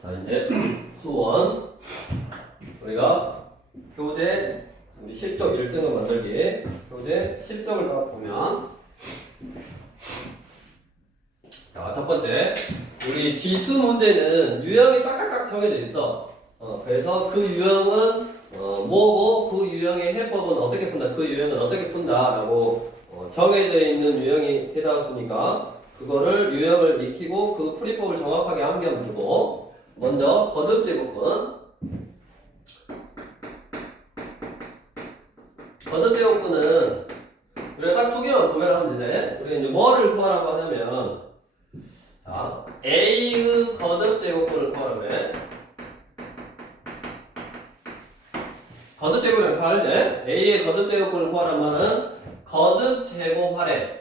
자, 이제 수원 우리가 교재 우리 실적 1등급 만들기 교재 실적을 딱 보면 자, 첫 번째 우리 지수 문제는 유형이 딱딱딱 정해져 있어. 그래서 그 유형은 그 유형의 해법은 어떻게 푼다, 그 유형은 어떻게 푼다라고 정해져 있는 유형이 되어왔으니까 그거를 유형을 익히고 그 풀이법을 정확하게 암기하면 되고, 먼저 거듭제곱근. 거듭제곱근은 우리가 딱 두 개만 구별하면 되네. 우리가 이제 뭐를 구하라고 하냐면, 자, A의 거듭제곱근을 구하라고 해. 거듭제곱이랑 다르지? A의 거듭제곱근을 구하란 말은 거듭제곱하래.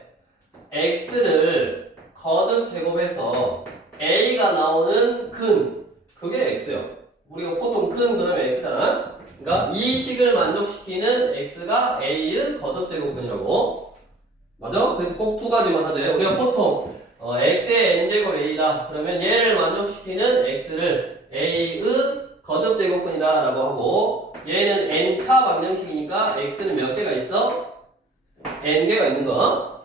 X를 거듭제곱해서 A가 나오는 근, 그게 X요. 우리가 보통 근 그러면 X잖아. 그러니까 이 식을 만족시키는 X가 A의 거듭제곱근이라고. 맞아? 그래서 꼭 두 가지만 하죠. 우리가 보통 X의 N제곱 A다. 그러면 얘를 만족시키는 X를 A의 거듭제곱근이다 라고 하고, 얘는 N차 방정식이니까 X는 몇 개가 있어? N개가 있는 거.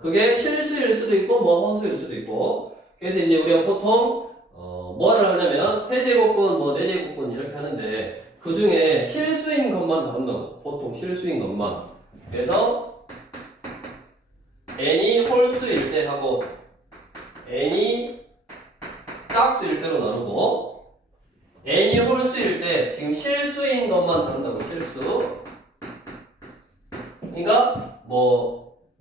그게 실수일 수도 있고 허수일 수도 있고. 그래서 이제 우리가 보통 뭐를 하냐면 세제곱근 네제곱근 이렇게 하는데, 그 중에 실수인 것만 다룬다고. 보통 실수인 것만. 그래서 n이 홀수일 때 하고 n이 짝수일 때로 나누고, n이 홀수일 때 지금 실수인 것만 다룬다고. 실수. 그러니까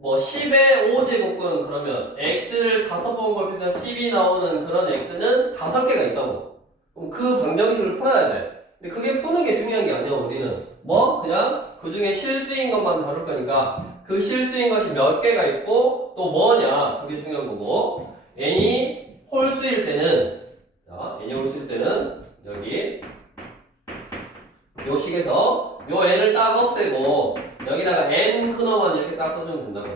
10의 5제곱근 그러면 x를 5번 곱해서 10이 나오는 그런 x는 5개가 있다고. 그럼 그 방정식을 풀어야 돼. 근데 그게 푸는 게 중요한 게 아니야. 우리는 그냥 그 중에 실수인 것만 다룰 거니까 그 실수인 것이 몇 개가 있고 또 뭐냐, 그게 중요한 거고. n이 홀수일 때는, 자, n이 홀수일 때는 여기 요 식에서 요 n을 딱 없애고 여기다가 n 근어만 이렇게 딱 써주면 된다고.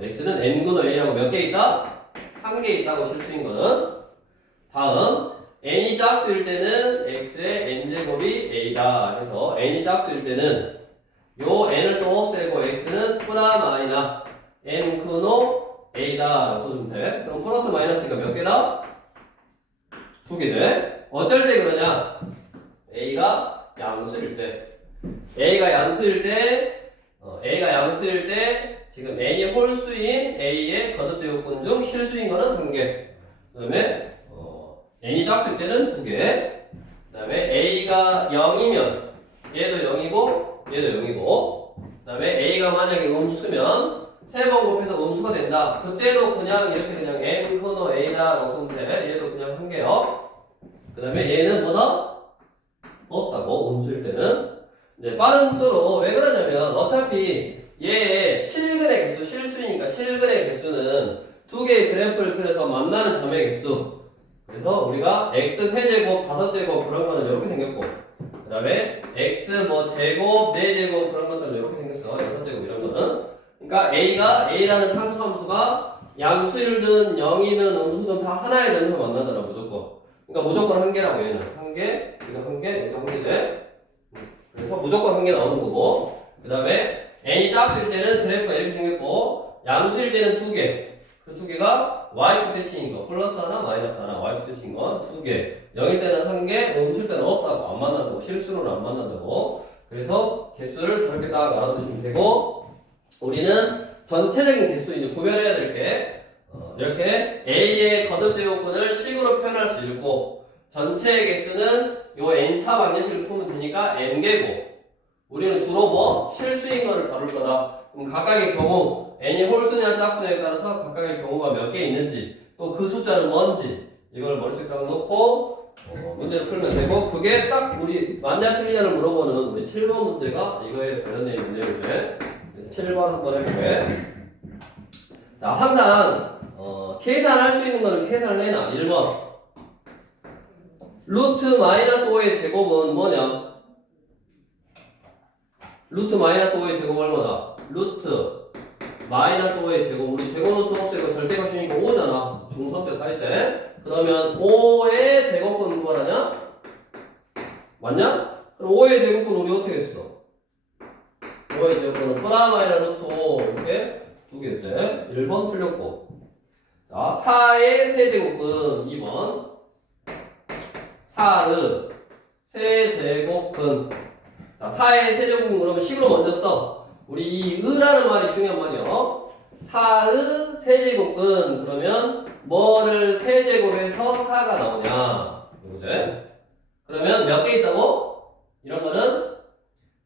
x는 n 근어 a라고 몇 개 있다? 1개 있다고. 실수인 거는. 다음, n이 짝수일 때는 x의 n제곱이 a다. 그래서 n이 짝수일 때는 요 n을 또 없애고 x는 플러스 마이너스 n 근호 a다 라고 써주면 돼. 그럼 플러스 마이너스니까 몇 개다? 2개돼. 어쩔 때 그러냐? a가 양수일 때. A가 양수일 때 지금 n이 홀수인 A의 거듭제곱근 중 실수인 거는 1개. 그 다음에 n이 짝수일 때는 2개. 그 다음에 A가 0이면 얘도 0이고 얘도 0이고, 그 다음에 A가 만약에 음수면 3번 곱해서 음수가 된다. 그때도 그냥 이렇게 그냥 n 근호 A다 라고 쓰면 돼. 얘도 그냥 1개요. 그 다음에 얘는 뭐다? 없다고. 음수일 때는. 이제 빠른 속도로. 왜 그러냐면 어차피 얘의 실근의 개수, 실수니까 실근의 개수는 2개의 그래프를 그려서 만나는 점의 개수. 그래서 우리가 x 세제곱, 5제곱 그런 거는 이렇게 생겼고, 그 다음에 x 제곱, 4제곱 그런 것들은 이렇게 생겼어. 6제곱 이런 거는. 그러니까 a라는 상수함수가 양수이든 0이든 음수든 다 하나의 점에서 만나잖아, 무조건. 그러니까 무조건 1개라고. 얘는 1개, 이거 1개, 이거 1개돼. 그래서 무조건 1개 나오는 거고, 그 다음에 n이 짝수일 때는 그래프가 이렇게 생겼고, 양수일 때는 2개. 그 2개가 y축대칭인 거, 플러스 하나, 마이너스 하나, y축대칭인 건 2개. 0일 때는 1개, 음수일 때는 없다고. 안 만난다고. 실수로는 안 만난다고. 그래서 개수를 저렇게 딱 알아두시면 되고, 우리는 전체적인 개수 이제 구별해야 될 게, 이렇게 A의 거듭제곱근을 식으로 표현할 수 있고, 전체의 개수는 요 n차 방정식을 풀면 되니까 n개고, 우리는 주로 실수인 거를 다룰 거다. 그럼 각각의 경우 n이 홀수냐 짝수냐에 따라서 각각의 경우가 몇 개 있는지, 또 그 숫자는 뭔지 이걸 머릿속에 딱 놓고 문제를 풀면 되고, 그게 딱 우리 맞냐 틀리냐를 물어보는 우리 7번 문제가 이거에 관련된 문제인데, 그래서 7번 한번 해볼게. 자, 항상 계산할 수 있는 거는 계산을 해놔. 1번 루트 마이너스 5의 제곱은 뭐냐? 루트 마이너스 5의 제곱 얼마다? 루트 마이너스 5의 제곱. 우리 제곱 루트 없애고 절대값이니까 5잖아. 중섭 때 다 했지? 그러면 5의 제곱 자, 4의 세제곱근 2번. 4의 세제곱근. 자, 4의 세제곱근 그러면 식으로 먼저 써. 우리 이 의라는 말이 중요한 말이요. 4의 세제곱근 그러면 뭐를 세제곱해서 4가 나오냐. 이거지? 그러면 몇 개 있다고? 이런 거는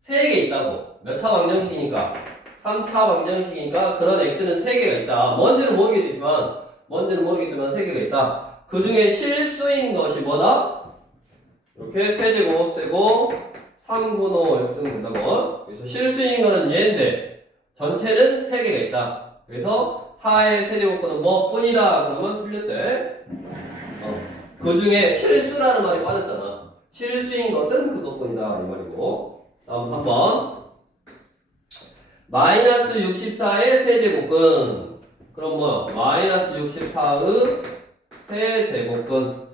3개 있다고. 몇 차 방정식이니까? 3차 방정식이니까 그런 x는 3개가 있다. 뭔지는 모르겠지만 3개가 있다. 그 중에 실수인 것이 뭐다? 이렇게 세제곱 세고 3분의 5 이렇게 쓰면 된다고. 그래서 실수인 거는 얘인데 전체는 3개가 있다. 그래서 4의 세제곱근은 뭐 뿐이다 그러면 틀렸대. 그 중에 실수라는 말이 빠졌잖아. 실수인 것은 그것뿐이다 이 말이고. 다음 3번. 마이너스 64의 세제곱근. 그럼 뭐야? 마이너스 64의 세제곱근.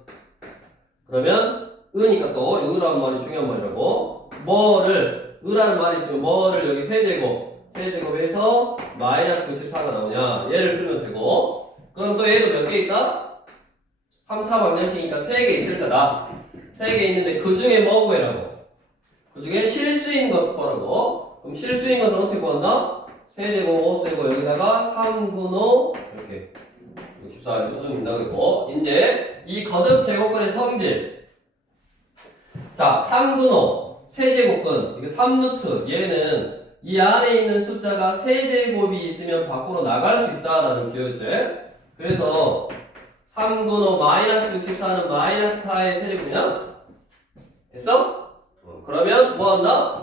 그러면 으니까 또 으라는 말이 중요한 말이라고. 뭐를 으라는 말이 있으면 뭐를 여기 세제곱해서 마이너스 64가 나오냐. 얘를 풀면 되고. 그럼 또 얘도 몇 개 있다? 3차 방정식이니까 3개 있을 거다. 3개 있는데 그 중에 뭐 구해라고? 그 중에 실수인 것 구하라고. 그럼 실수인 것은 어떻게 구한다? 세제곱 5세고 여기다가 3분의 5 이렇게 64를 써줍니다. 그리고 이제 이 거듭 제곱근의 성질. 자, 3분의 5 세제곱근 이게 3루트 얘는 이 안에 있는 숫자가 세제곱이 있으면 밖으로 나갈 수 있다라는 기호였지. 그래서 3분의 5 마이너스 64는 마이너스 4의 세제곱이냐? 됐어? 그러면 뭐 한다?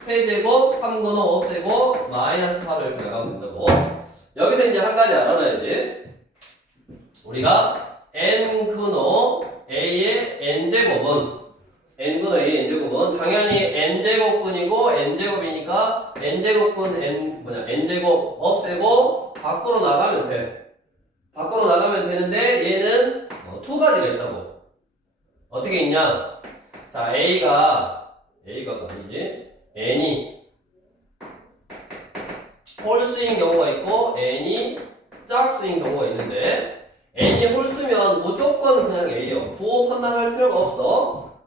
세제곱 3분의 5 세고 마이너스 4를 이렇게 나가면 된다고. 여기서 이제 한 가지 알아놔야지. 우리가 n근호 a의 n제곱은 n근호 a의 n제곱은 당연히 n제곱근이고 n제곱이니까 n제곱근 n제곱 없애고 밖으로 나가면 돼. 밖으로 나가면 되는데 얘는 두 가지가 있다고. 어떻게 있냐? 자, A가 아니지. N이 홀수인 경우가 있고 N이 짝수인 경우가 있는데 N이 홀수면 무조건 그냥 A요. 부호 판단할 필요가 없어.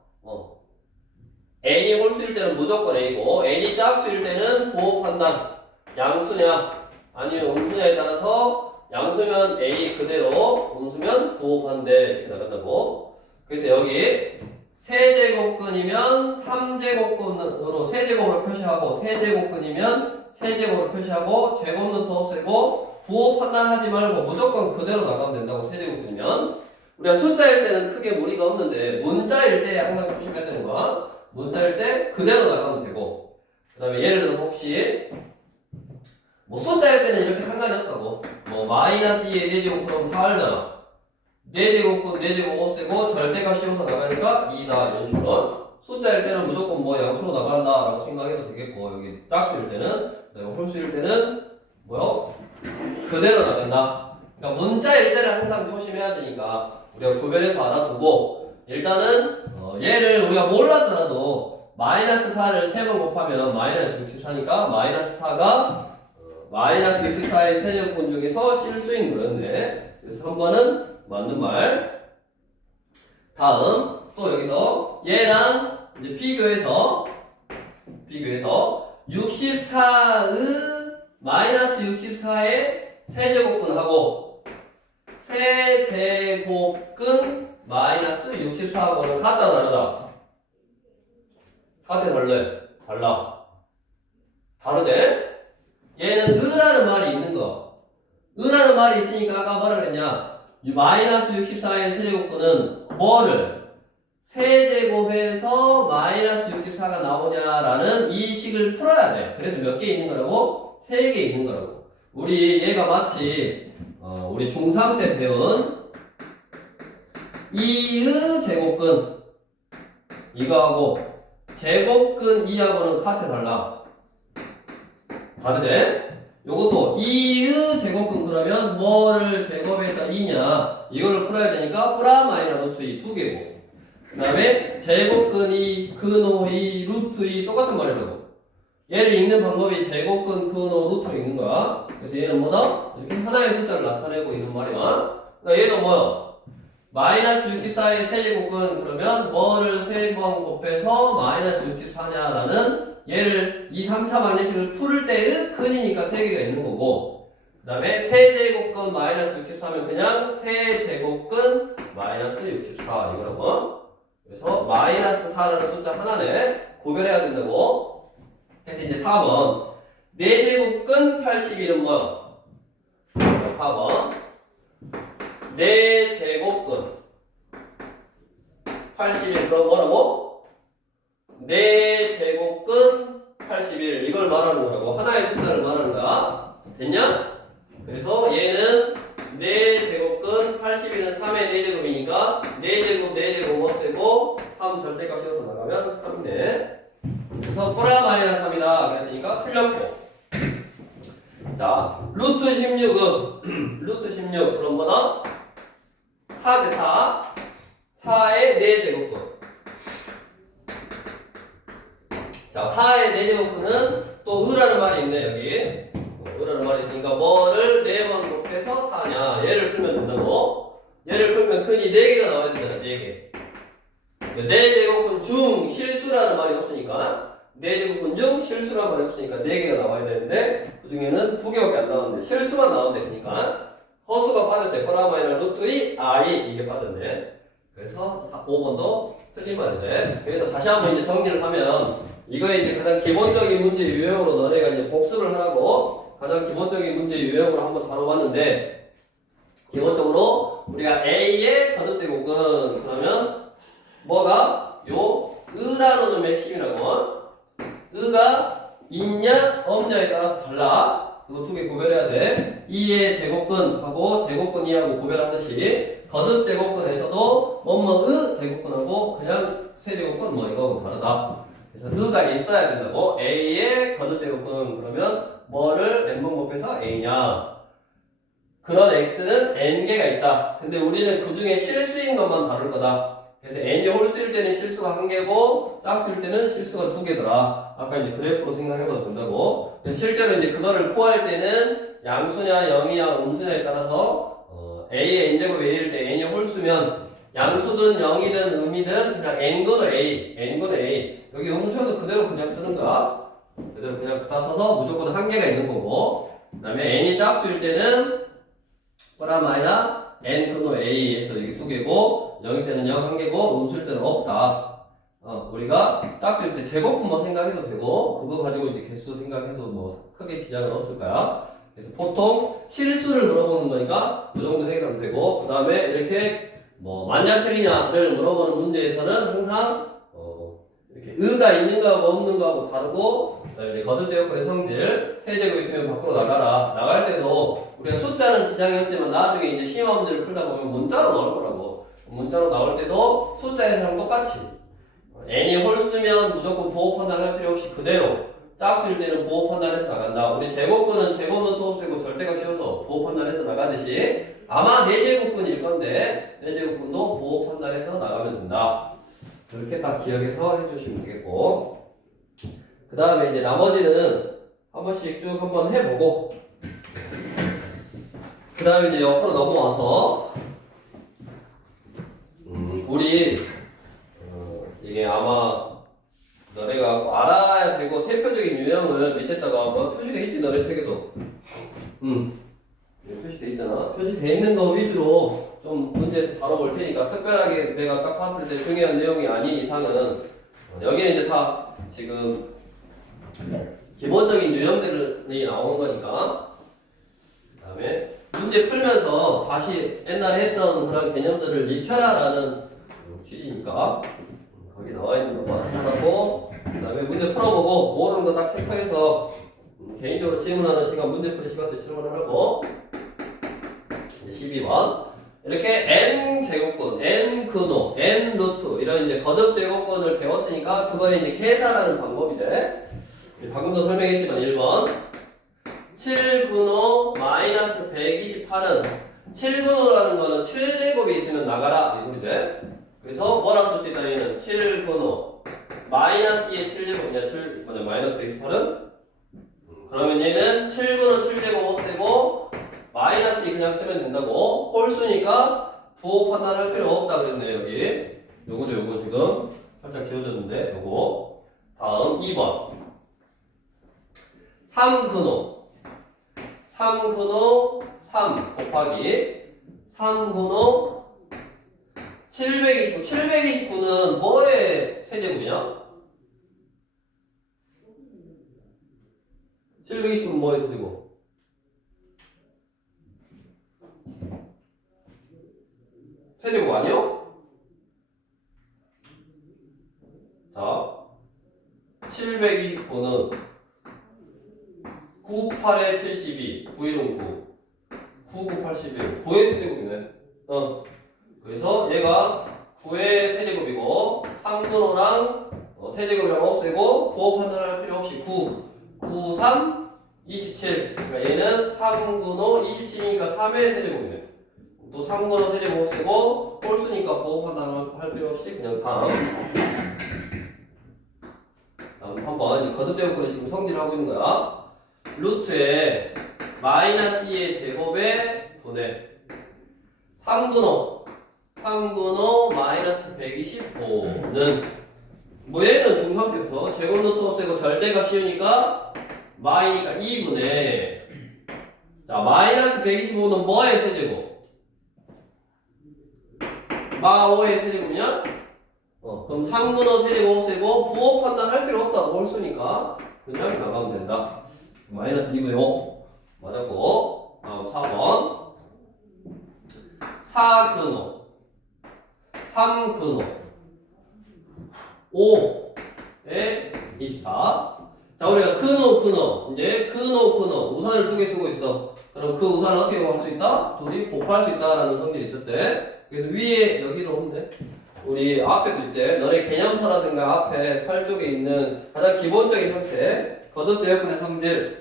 N이 홀수일 때는 무조건 A고 N이 짝수일 때는 부호 판단. 양수냐 아니면 음수냐에 따라서 양수면 A 그대로, 음수면 부호 반대 이렇게 나간다고. 그래서 여기 세제곱근이면 3제곱근으로 세제곱을 표시하고 세제곱근이면 세제곱을 표시하고 제곱 루트 없애고 부호 판단하지 말고 무조건 그대로 나가면 된다고. 세제곱근이면 우리가 숫자일 때는 크게 무리가 없는데 문자일 때 항상 조심해야 되는 거야. 문자일 때 그대로 나가면 되고, 그 다음에 예를 들어서 혹시 뭐 숫자일 때는 이렇게 상관이 없다고. 뭐 마이너스 2의 4제곱 그럼 다 알잖아. 4제곱분 4제곱 없애고 절대값 씌워서 나가니까 2다 이런 식으로. 숫자일 때는 무조건 뭐 양수로 나간다 라고 생각해도 되겠고, 여기 짝수일 때는, 그다음에 홀수일 때는 뭐요? 그대로 나간다. 그러니까 문자일 때는 항상 조심해야 되니까 우리가 구별해서 알아두고, 일단은 얘를 우리가 몰랐더라도 마이너스 4를 3번 곱하면 마이너스 64니까 마이너스 4가 마이너스 64의 세제곱근 중에서 실수인 거였네. 그래서 3번은 맞는 말. 다음 또 여기서 얘랑 이제 비교해서 64의 마이너스 64의 세제곱근하고 세제곱근 마이너스 64하고는 같다 다르다? 같아 달래? 달라. 다르지? 얘는 으라는 말이 있는 거. 으라는 말이 있으니까 아까 뭐라 그랬냐? 마이너스 64의 세제곱근은 뭐를? 세제곱해서 마이너스 64가 나오냐라는 이 식을 풀어야 돼. 그래서 몇 개 있는 거라고? 3개 있는 거라고. 우리 얘가 마치 우리 중3 때 배운 2의 제곱근 이거하고 제곱근 2하고는 같아 달라? 다르지? 요것도 2의 제곱근 그러면 뭐를 제곱해서 2냐 이거를 풀어야 되니까 프라 마이너 루트 2 두 개고, 그 다음에 제곱근 2, 근호 2, 루트 2 똑같은 말이라고. 얘를 읽는 방법이 제곱근 근호 루트로 읽는 거야. 그래서 얘는 뭐다? 이렇게 하나의 숫자를 나타내고 있는 말이야. 그러니까 얘도 뭐야? 마이너스 64의 세제곱근 그러면 뭐를 3번 곱해서 마이너스 64냐라는 얘를 2, 3차 방정식을 풀 때의 근이니까 3개가 있는 거고, 그 다음에 세제곱근 마이너스 64면 그냥 세제곱근 마이너스 64 이거라고. 그래서 마이너스 4라는 숫자 하나네 구별해야 된다고. 그래서 이제 4번 4제곱근 81은 뭐야? 4번 4제곱근 81 그럼 뭐라고? 4제곱근 81 이걸 말하는 거라고. 하나의 숫자를 말하는 거야. 됐냐? 그래서 얘는 4제곱근 81은 3의 4제곱이니까 4제곱 4제곱 뭐 쓰고 3 절대값 씌워서 나가면 3이네. 그래서 플러스 마이너스 3이다 그랬으니까 틀렸고. 자, 루트 16은 루트 16 그럼 뭐다? 4대 4 4의 4제곱근. 자, 4의 4제곱근은 또 의라는 말이 있네 여기. 의라는 말이 있으니까 뭐를 4번 곱해서 4냐 얘를 풀면 된다고. 얘를 풀면 근이 4개가 나와야 되잖아. 4개. 4제곱근 중 실수라는 말이 없으니까 4제곱근 중 실수라는 말이 없으니까 4개가 나와야 되는데 그 중에는 2개밖에 안 나오는데 실수만 나온대. 그러니까 허수가 빠졌대. 파라마이너 루트 2 I 이게 빠졌네. 그래서 5번도 틀린 말이지. 그래서 다시 한번 이제 정리를 하면 이거에 이제 가장 기본적인 문제 유형으로 너네가 이제 복습을 하라고 가장 기본적인 문제 유형으로 한번 다뤄봤는데, 기본적으로 우리가 A의 거듭제곱근 그러면 뭐가 요 의라는 놈의 핵심이라고. 의가 있냐 없냐에 따라서 달라. 그거 2개 구별해야 돼. 2의 제곱근하고 제곱근 2하고 구별하듯이 거듭제곱근에서도 뭐뭐의 제곱근하고 그냥 세제곱근 뭐 이거하고 다르다. 그래서 의가 있어야 된다고. A의 거듭제곱근 그러면 뭐를 n번 곱해서 A냐. 그런 X는 n개가 있다. 근데 우리는 그 중에 실수인 것만 다룰 거다. 그래서 n이 홀수일 때는 실수가 1개고 짝수일 때는 실수가 2개더라. 아까 이제 그래프로 생각해봐도 된다고. 실제로 이제 그거를 구할 때는 양수냐 0이냐 음수냐에 따라서 a의 n제곱 a일 때 n이 홀수면 양수든 0이든 음이든 그냥 n분의 a, n분의 a. 여기 음수도 그대로 그냥 쓰는 거야. 그대로 그냥 갖다 써서 무조건 1개가 있는 거고, 그 다음에 n이 짝수일 때는 플러스 n 근호 a에서 이게 2개고 0일 때는 0 1개고 음수일 때는 없다. 우리가 짝수일 때 제곱근 뭐 생각해도 되고 그거 가지고 이제 개수 생각해도 뭐 크게 지장은 없을 거야. 그래서 보통 실수를 물어보는 거니까 이 정도 해결하면 되고, 그 다음에 이렇게 뭐 맞냐 틀리냐를 물어보는 문제에서는 항상 이렇게 의가 있는 거하고 없는 거하고 다르고, 그다음에 거듭제곱근의 성질 세제곱 있으면 밖으로 나가라. 나갈 때도 우리가 숫자는 지장이 없지만 나중에 이제 심화 문제를 풀다 보면 문자로 나올 거라고. 문자로 나올 때도 숫자에서랑 똑같이 n이 홀수면 무조건 부호 판단할 필요 없이 그대로 짝수일 때는 부호 판단해서 나간다. 우리 제곱근은 제곱노트 없애고 절대값 씌워서 부호 판단해서 나가듯이 아마 4제곱근일 건데 4제곱근도 부호 판단해서 나가면 된다. 이렇게 딱 기억해서 해주시면 되겠고, 그 다음에 이제 나머지는 한 번씩 쭉 한번 해보고, 그 다음에 이제 옆으로 넘어와서 우리 이게 아마 너네가 알아야 되고 대표적인 유형을 밑에다가 뭐 표시돼 있지 너네 책에도. 표시돼 있잖아. 표시돼 있는 거 위주로 좀 문제에서 다뤄볼 테니까 특별하게 내가 딱 봤을 때 중요한 내용이 아닌 이상은 여기는 이제 다 지금 기본적인 유형들이 나오는 거니까. 그 다음에 문제 풀면서 다시 옛날에 했던 그런 개념들을 익혀라라는 취지니까 거기 나와 있는 것만 하고, 그 다음에 문제 풀어보고 모르는 거 딱 체크해서 개인적으로 질문하는 시간, 문제풀이 시간 때 질문하라고. 이제 12번 이렇게 n 제곱근, n 근호, n 루트 이런 이제 거듭 제곱근을 배웠으니까 그거에 이제 계산하는 방법이죠. 방금도 설명했지만 1번 7근호 마이너스 128은 7근호라는 거는 7제곱이 있으면 나가라 이 소리죠. 그래서 뭐라 쓸 수 있다. 얘는 7근호 마이너스 2의 7제곱이냐, 마이너스 128은? 그러면 얘는 7분의 7제곱 없애고, 마이너스 2 그냥 쓰면 된다고. 홀수니까 부호 판단할 필요 없다 그랬네, 여기. 요거 지금 살짝 지워졌는데, 요거. 다음 2번. 3근호. 3근호 3 곱하기 3근호 729. 729는 뭐의 세제곱이냐? 729는 뭐의 세제곱? 세제곱 아니요? 자, 729는 9, 8에 72, 9일은 9, 9, 9, 81, 9의 세제곱이네. 그래서 얘가 9의 세제곱이고 3근호랑 세제곱이랑 없애고 부호 판단할 필요 없이 9, 9, 3, 27. 그러니까 얘는 3근호 27이니까 3의 세제곱이네. 또 3근호 세제곱 없애고 홀수니까 부호 판단할 필요 없이 그냥 3. 다음 3번. 거듭제곱근의 지금 성질을 하고 있는 거야. 루트에 마이너스 2의 제곱에 분의 3근호 마이너스 125는 뭐 얘는 중상태부터 제곱 루트 없애고 절대가 쉬우니까 마이니까 2분의 자 마이너스 125는 뭐의 세제곱? 마 5의 세제곱이냐? 그럼 3근호 세제곱 없애고 부호 판단할 필요 없다고 홀수니까 그냥 나가면 된다. 마이너스 2분의 5 맞았고 다음 4번 4근호 3근호 5에 24. 자 우리가 근호 이제 근호 우산을 두 개 쓰고 있어. 그럼 그 우산을 어떻게 할 수 있다? 둘이 곱할 수 있다라는 성질이 있었대. 그래서 위에 여기로 오면 돼. 우리 앞에도 있지. 너네 개념서라든가 앞에 8쪽에 있는 가장 기본적인 형태 거듭제곱근의 성질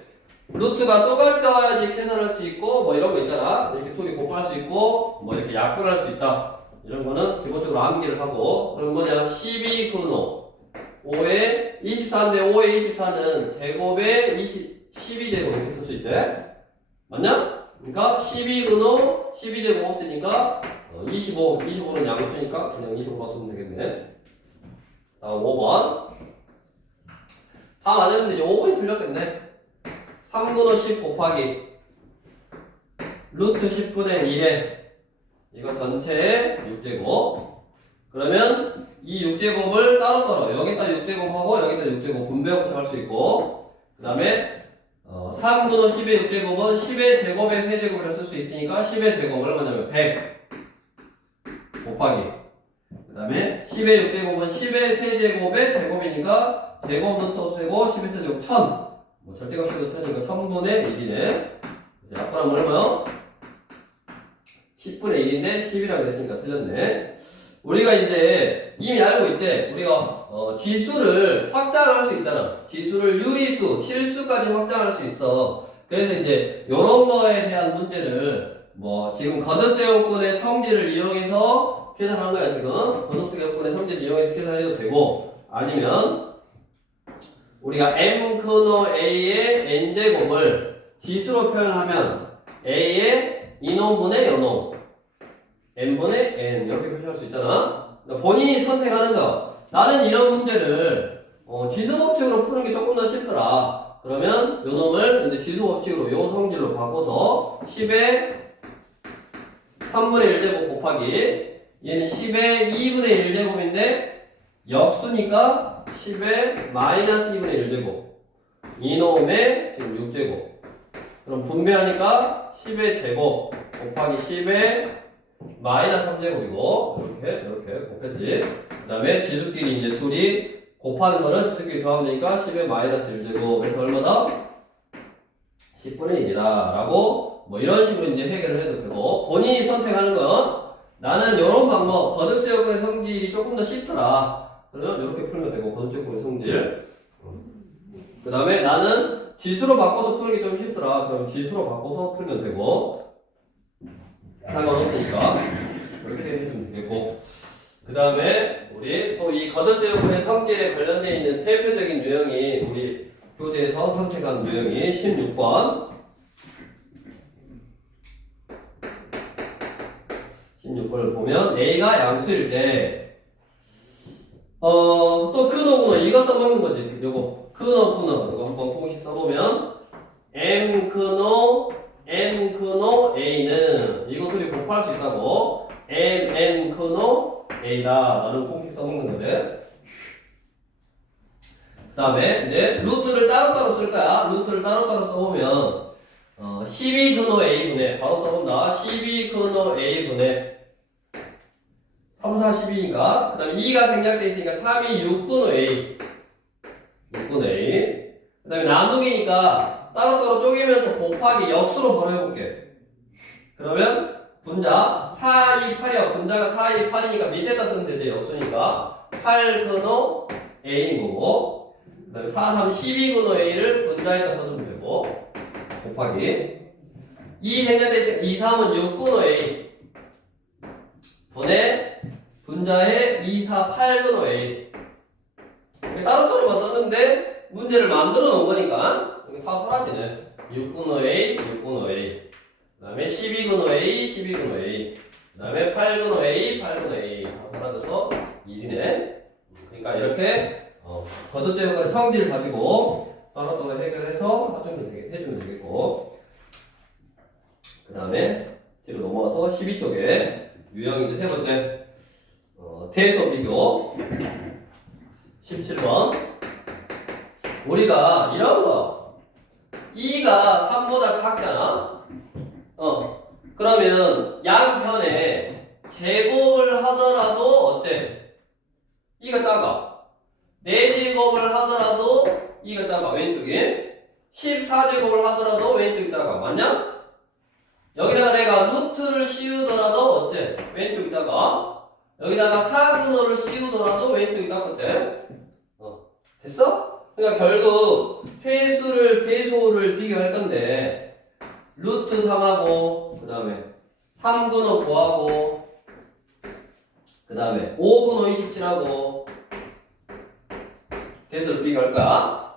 루트가 똑같아야지 계산할 수 있고 뭐 이런 거 있잖아. 이렇게 둘이 곱할 수 있고 뭐 이렇게 약분할 수 있다. 이런 거는 기본적으로 암기를 하고 그럼 뭐냐 12근호 5에 24인데 5에 24는 제곱에 12제곱 이렇게 쓸 수 있지. 맞냐? 그러니까 12근호 12제곱 없으니까 25는 양수니까 그냥 25로 쓰면 되겠네. 다음 5번 다 맞았는데 이제 5번이 틀렸겠네. 3분의 10 곱하기 루트 10분의 1에 이거 전체의 6제곱. 그러면 이 6제곱을 따로따로 여기다 6제곱하고 여기다 6제곱 분배곱처 할 수 있고 그 다음에 3분의 10의 6제곱은 10의 제곱의 세제곱이라 쓸 수 있으니까 10의 제곱을 얼마냐면 100 곱하기 그 다음에 10의 6제곱은 10의 세제곱의 제곱이니까 제곱 루트 없애고 10의 세제곱 1000 뭐 절대값이도 1000이니까 1000분의 1이네. 약분하면 얼마요? 10분의 1인데 10이라고 그랬으니까 틀렸네. 우리가 이제 이미 알고 있지? 우리가 지수를 확장을 할 수 있잖아. 지수를 유리수, 실수까지 확장할 수 있어. 그래서 이제 요런 거에 대한 문제를 뭐 지금 거듭제곱근의 성질을 이용해서 계산한 거야 지금. 거듭제곱근의 성질을 이용해서 계산해도 되고 아니면 우리가 m근호 a의 n제곱을 지수로 표현하면 a의 인원분의 연호 n분의 n 이렇게 표현할 수 있잖아. 그러니까 본인이 선택하는 거. 나는 이런 문제를 지수법칙으로 푸는 게 조금 더 쉽더라. 그러면 요 놈을 이제 지수법칙으로 요 성질로 바꿔서 10의 3분의 1제곱 곱하기 얘는 10의 2분의 1제곱인데 역수니까 10의 마이너스 2분의 1제곱 이놈의 지금 6제곱 그럼 분배하니까 10의 제곱 곱하기 10의 마이너스 3제곱이고 이렇게 곱했지. 그 다음에 지수끼리 이제 둘이 곱하는 거는 지수끼리 더하면 되니까 10의 마이너스 1제곱 그래서 얼마다? 10분의 1이다 라고 뭐 이런 식으로 이제 해결을 해도 되고 본인이 선택하는 건 나는 이런 방법 거듭제곱근의 성질이 조금 더 쉽더라. 그러면 이렇게 풀면 되고 거듭제곱근의 성질. 그 다음에 나는 지수로 바꿔서 푸는 게 좀 쉽더라. 그럼 지수로 바꿔서 풀면 되고 상관없으니까 이렇게 해주면 되겠고 그 다음에 우리 또 그리고 이 거듭제곱근의 성질에 관련되어 있는 대표적인 유형이 우리 교재에서 선택한 유형이 16번. 16번을 보면 A가 양수일 때 또 근호 이거 써먹는 거지. 요거 근호 이거 한번 공식 써보면 M 근호 A는 이거 둘이 곱할 수 있다고 M 근호 A다 라는 공식 써먹는 거지. 그 다음에 이제 루트를 따로따로 쓸 거야. 루트를 따로따로 써보면 12 근호 A분의 바로 써본다. 12 근호 A분의 3, 4, 12니까 그 다음에 2가 생략되어 있으니까 3이 6근호 A 6근호 A 그 다음에 나누기니까 따로따로 쪼개면서 곱하기 역수로 바로 해볼게. 그러면 분자 4, 2, 8이야. 분자가 4, 2, 8이니까 밑에다 쓰면 되지. 역수니까 8근호 A인 거고 그 다음에 4, 3, 12근호 A를 분자에다 써주면 되고 곱하기 2 생략되어 있으니까 2, 3은 6근호 A 분의 분자에 2, 4, 8근호 A 따로따로만 썼는데 문제를 만들어 놓은 거니까 여기 다 사라지네. 6근호 A, 6근호 A 그 다음에 12근호 A, 12근호 A 그 다음에 8근호 A, 8근호 A 다 사라져서 1이네. 그러니까 이렇게 거듭제곱근의 성질을 가지고 따로따로 해결해서 해주면 되겠고 그 다음에 뒤로 넘어와서 12쪽에 유형이 세 번째 대소 비교 17번 우리가 이런 거 2가 3보다 작잖아. 그러면 양편에 제곱을 하더라도 어때? 2가 작아. 4제곱을 하더라도 2가 작아. 왼쪽이 14제곱을 하더라도 왼쪽이 작아. 맞냐? 여기다가 내가 루트를 씌우더라도 어째? 왼쪽이 작아. 여기다가 4근호를 씌우더라도 왼쪽이 작았지? 됐어? 그러니까 결국 세수를 배수를 비교할 건데 루트 3하고 그 다음에 3근호 구하고 그 다음에 5근호 27하고 배수를 비교할 거야.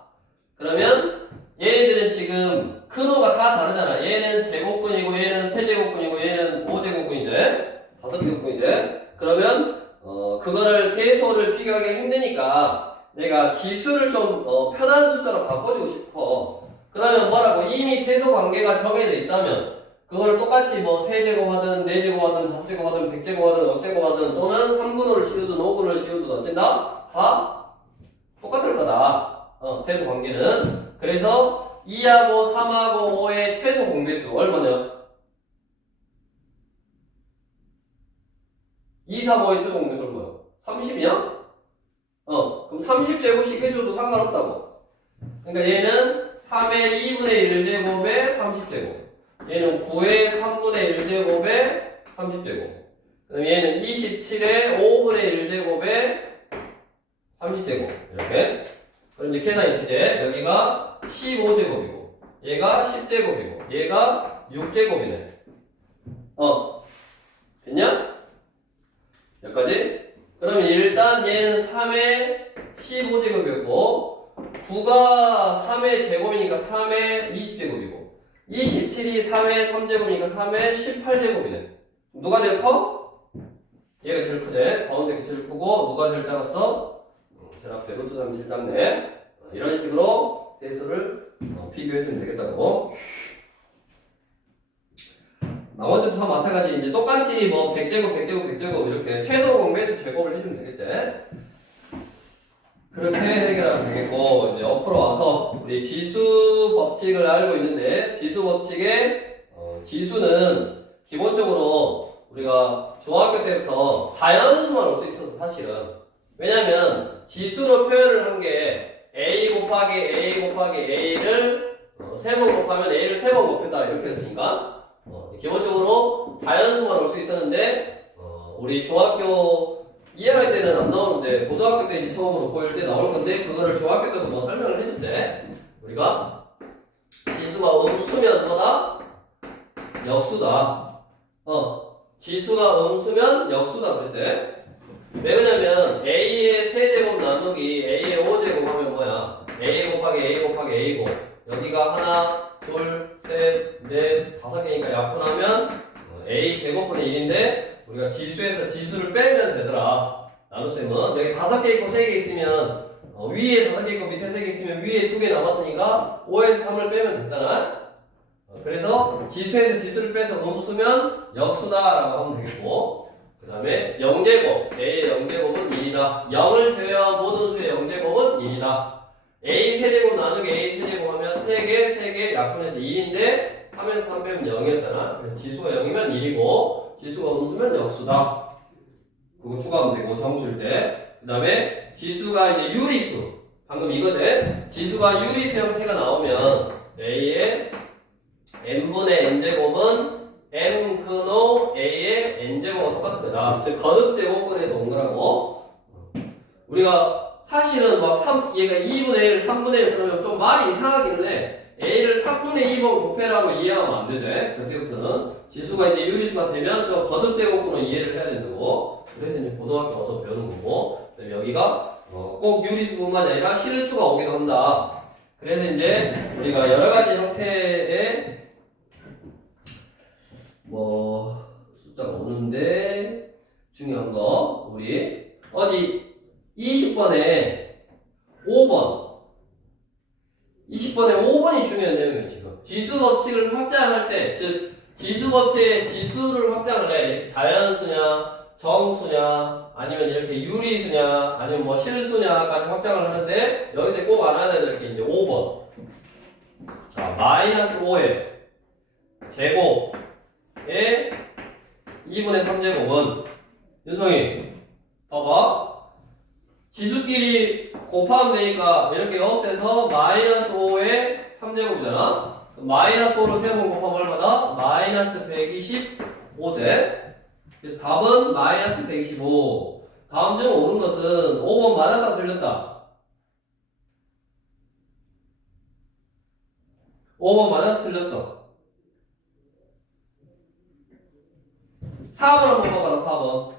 그러면 얘네들은 지금 근호가 다 다르잖아. 얘는 제곱근이고 얘는 세제곱근이고 얘는 5제곱근이지 5제곱근이지. 그러면 그거를 대소를 비교하기 힘드니까 내가 지수를 좀 편한 숫자로 바꿔주고 싶어. 그러면 뭐라고? 이미 대소 관계가 정해져 있다면 그걸 똑같이 뭐 세제곱하든 4제곱하든 5제곱하든 100제곱하든 억제곱하든 또는 3근호를 씌우든 5근호를 씌우든 어쩐다? 다 똑같을 거다. 대소 관계는. 그래서 2하고 3하고 5의 최소 공배수 얼마냐? 2, 3, 5의 최소 공배수 얼마야? 30이냐? 그럼 30제곱씩 해줘도 상관없다고. 그러니까 얘는 3의 2분의 1제곱에 30제곱. 얘는 9의 3분의 1제곱에 30제곱. 그럼 얘는 27의 5분의 1제곱에 30제곱. 이렇게. 그럼 이제 계산이 되지. 여기가 15제곱이고, 얘가 10제곱이고, 얘가 6제곱이네. 됐냐? 여기까지? 그러면 일단 얘는 3의 15제곱이었고 9가 3의 제곱이니까 3의 20제곱이고 27이 3의 3제곱이니까 3의 18제곱이네. 누가 제일 커? 얘가 제일 크네. 가운데 제일 크고 누가 제일 작았어? 제일 앞에 루트 3이 제일 작네. 이런 식으로 대수를 비교해주면 되겠다고. 나머지도 다 마찬가지. 이제 똑같이 뭐 100제곱, 100제곱, 100제곱 이렇게 최소 공배수 제곱을 해주면 되겠지. 그렇게 해결하면 되겠고, 이제 옆으로 와서 우리 지수 법칙을 알고 있는데, 지수 법칙의 지수는 기본적으로 우리가 중학교 때부터 자연수만 올 수 있어서 사실은. 왜냐면 지수로 표현을 한 게 a 곱하기 a 곱하기 a를 3번 곱하면 a를 3번 곱했다 이렇게 했으니까 기본적으로 자연수만 올 수 있었는데 우리 중학교 2학년 때는 안 나오는데 고등학교 때 이제 처음으로 고1 때 나올 건데 그거를 중학교 때도 뭐 설명을 해줬대. 우리가 지수가 음수면 뭐다? 역수다. 지수가 음수면 역수다 그랬지. 왜 그러냐면 A의 세제곱 나누기 A의 5제곱 하면 뭐야? A 곱하기 A 곱하기 A고 여기가 하나, 둘, 셋, 넷, 5개니까 약분하면 A 제곱분의 1인데 우리가 지수에서 지수를 빼면 되더라. 나눗셈은 여기 5개 있고 3개 있으면 위에 5개 있고 밑에 3개 있으면 위에 2개 남았으니까 5에서 3을 빼면 됐잖아. 그래서 지수에서 지수를 빼서 음수면 역수다라고 하면 되겠고 그 다음에 0제곱 A의 0제곱은 1이다. 0을 제외한 모든 수의 0제곱은 1이다. A 세제곱 나누기 A 세제곱 하면 3개 약분해서 1인데 3에서 3 빼면 0이었잖아. 그래서 지수가 0이면 1이고 지수가 음수면 역수다. 그거 추가하면 되고 정수일 때. 그 다음에 지수가 이제 유리수 방금 이거지. 지수가 유리수 형태가 나오면 A의 n분의 n제곱은 m 근호 A의 n제곱과 똑같은 거다. 즉 거듭제곱근에서 온 거라고. 우리가 사실은 막 얘가 2분의 1, 3분의 1 그러면 좀 말이 이상하기는 해. A를 3분의 2번 곱해라고 이해하면 안 되지. 그때부터는 지수가 이제 유리수가 되면 저 거듭제곱근으로 이해를 해야 된다고. 그래서 이제 고등학교 와서 배우는 거고. 여기가 꼭 유리수뿐만이 아니라 실수가 오기도 한다. 그래서 이제 우리가 여러 가지 형태의 숫자가 오는데 중요한 거 우리 어디 20번에 5번 20번에 5번이 중요한 내용이에요. 지금 지수 법칙을 확장할 때 즉 지수 법칙의 지수를 확장을 해. 자연수냐 정수냐 아니면 이렇게 유리수냐 아니면 뭐 실수냐까지 확장을 하는데 여기서 꼭 알아야 될 게 이제 5번 자 마이너스 5의 제곱에 2분의 3제곱은 윤성이 봐봐 지수끼리 곱하면 되니까 이렇게 없애서 마이너스 5의 3제곱이잖아 마이너스 5로 3번 곱하면 얼마다? 마이너스 125제 그래서 답은 마이너스 125 다음 중 옳은 것은 5번 맞았다 틀렸다 5번 맞았어 틀렸어 4번 한번 봐봐라 4번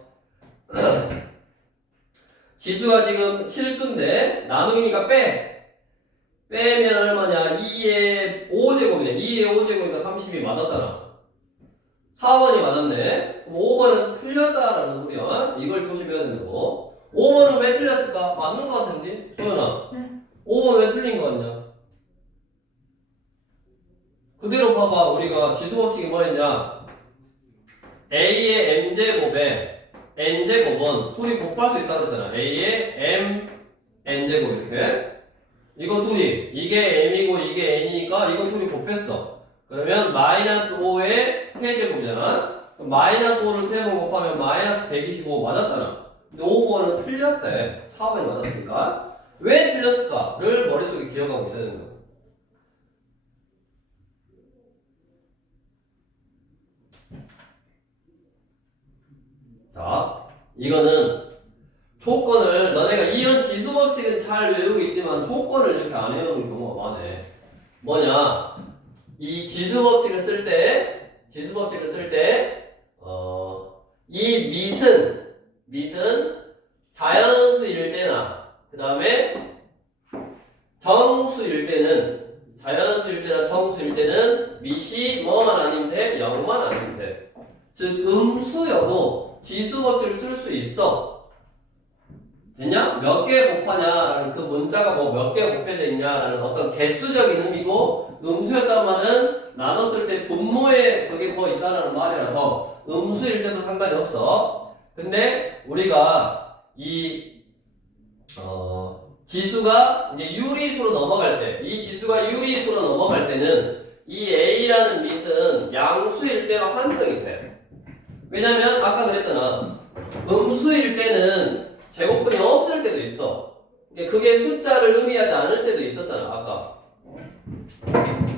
지수가 지금 실수인데 나누기니까 빼면 얼마냐 2의 5제곱이네 2의 5제곱이니까 30이 맞았잖아 4번이 맞았네 그럼 5번은 틀렸다라는 소리야 이걸 조심해야 된다고 5번은 왜 틀렸을까? 맞는 거 같은데? 소연아 네. 5번 왜 틀린 거 같냐? 그대로 봐봐 우리가 지수 법칙이 뭐였냐 A의 m제곱에 n제곱은 둘이 곱할 수 있다고 했잖아 A의 m n제곱 이렇게 이거 둘이 이게 m이고 이게 n이니까 이거 둘이 곱했어 그러면 마이너스 5의 세제곱이잖아 마이너스 5를 3번 곱하면 마이너스 125 맞았잖아 근데 5번은 틀렸대 4번이 맞았으니까 왜 틀렸을까를 머릿속에 기억하고 있어야 된다 자 이거는 조건을 너네가 이런 지수 법칙은 잘 외우고 있지만 조건을 이렇게 안 외우는 경우가 많네 뭐냐 이 지수 법칙을 쓸 때 이 밑은 자연수일 때나 그 다음에 정수일 때는 자연수일 때나 정수일 때는 밑이 뭐만 아니면 돼? 0만 아니면 돼. 즉 음수여도 지수 법칙을 쓸 수 있어. 됐냐? 몇 개 곱하냐라는 그 문자가 뭐 몇 개 곱해져 있냐라는 어떤 개수적인 의미고 음수였단 말은 나눴을 때 분모에 그게 더 있다는 말이라서 음수일 때도 상관이 없어. 근데 우리가 이 지수가 이제 유리수로 넘어갈 때, 이 지수가 유리수로 넘어갈 때는 이 A라는 밑은 양수일 때로 한정이 돼. 왜냐면 아까 그랬잖아. 음수일 때는 제곱근이 없을 때도 있어. 그게 숫자를 의미하지 않을 때도 있었잖아. 아까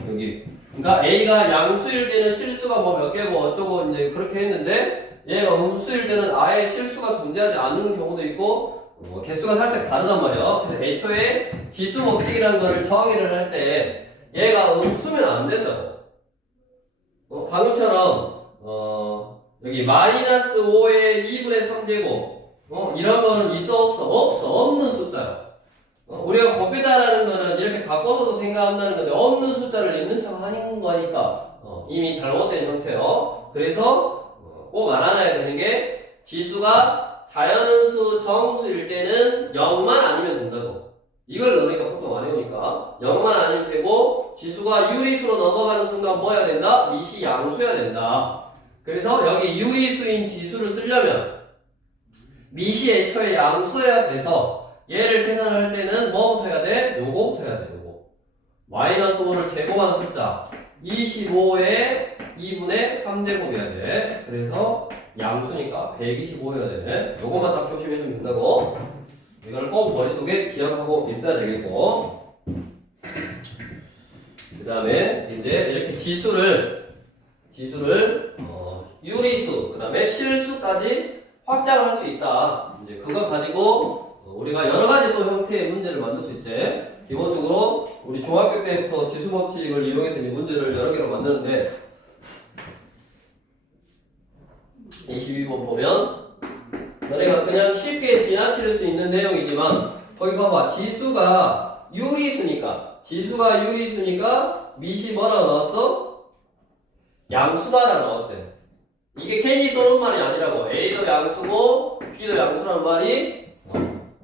여기. 그러니까 A가 양수일 때는 실수가 뭐 몇 개고 어쩌고 이제 그렇게 했는데 얘가 음수일 때는 아예 실수가 존재하지 않는 경우도 있고 개수가 살짝 다르단 말이야. 그래서 애초에 지수 법칙이라는 거를 정의를 할 때 얘가 음수면 안 된다고. 방금처럼 여기 마이너스 5의 2분의 3제곱 이런 거는 있어 없어? 없어. 없는 숫자야. 우리가 곱했다라는 거는 이렇게 바꿔서도 생각한다는 건데 없는 숫자를 있는 척 하는 거니까 이미 잘못된 형태요. 그래서 꼭 알아놔야 되는 게 지수가 자연수, 정수일 때는 0만 아니면 된다고. 이걸 넣으니까 보통 안 해오니까 0만 아니면 되고 지수가 유리수로 넘어가는 순간 뭐 해야 된다? 미시 양수해야 된다. 그래서 여기 유리수인 지수를 쓰려면 미시 애초에 양수해야 돼서 얘를 계산할 때는 뭐부터 해야 돼? 요거부터 해야 돼. 요거 마이너스 5를 제곱한 숫자 25에 2분의 3제곱이어야 돼. 그래서 양수니까 125 해야 되네. 요거만 딱 조심해주면 된다고. 이걸 꼭 머릿속에 기억하고 있어야 되겠고, 그 다음에 이제 이렇게 지수를 유리수, 그 다음에 실수까지 확장을 할 수 있다. 이제 그걸 가지고 우리가 여러 가지 또 형태의 문제를 만들 수 있지. 기본적으로 우리 중학교 때부터 지수 법칙을 이용해서 이제 문제를 여러 개로 만드는데 22번 보면 너네가 그냥 쉽게 지나칠 수 있는 내용이지만 거기 봐봐. 지수가 유리수니까 미시 뭐라 나왔어? 양수다라 나왔지. 이게 괜히 써놓은 말이 아니라고. A도 양수고 B도 양수라는 말이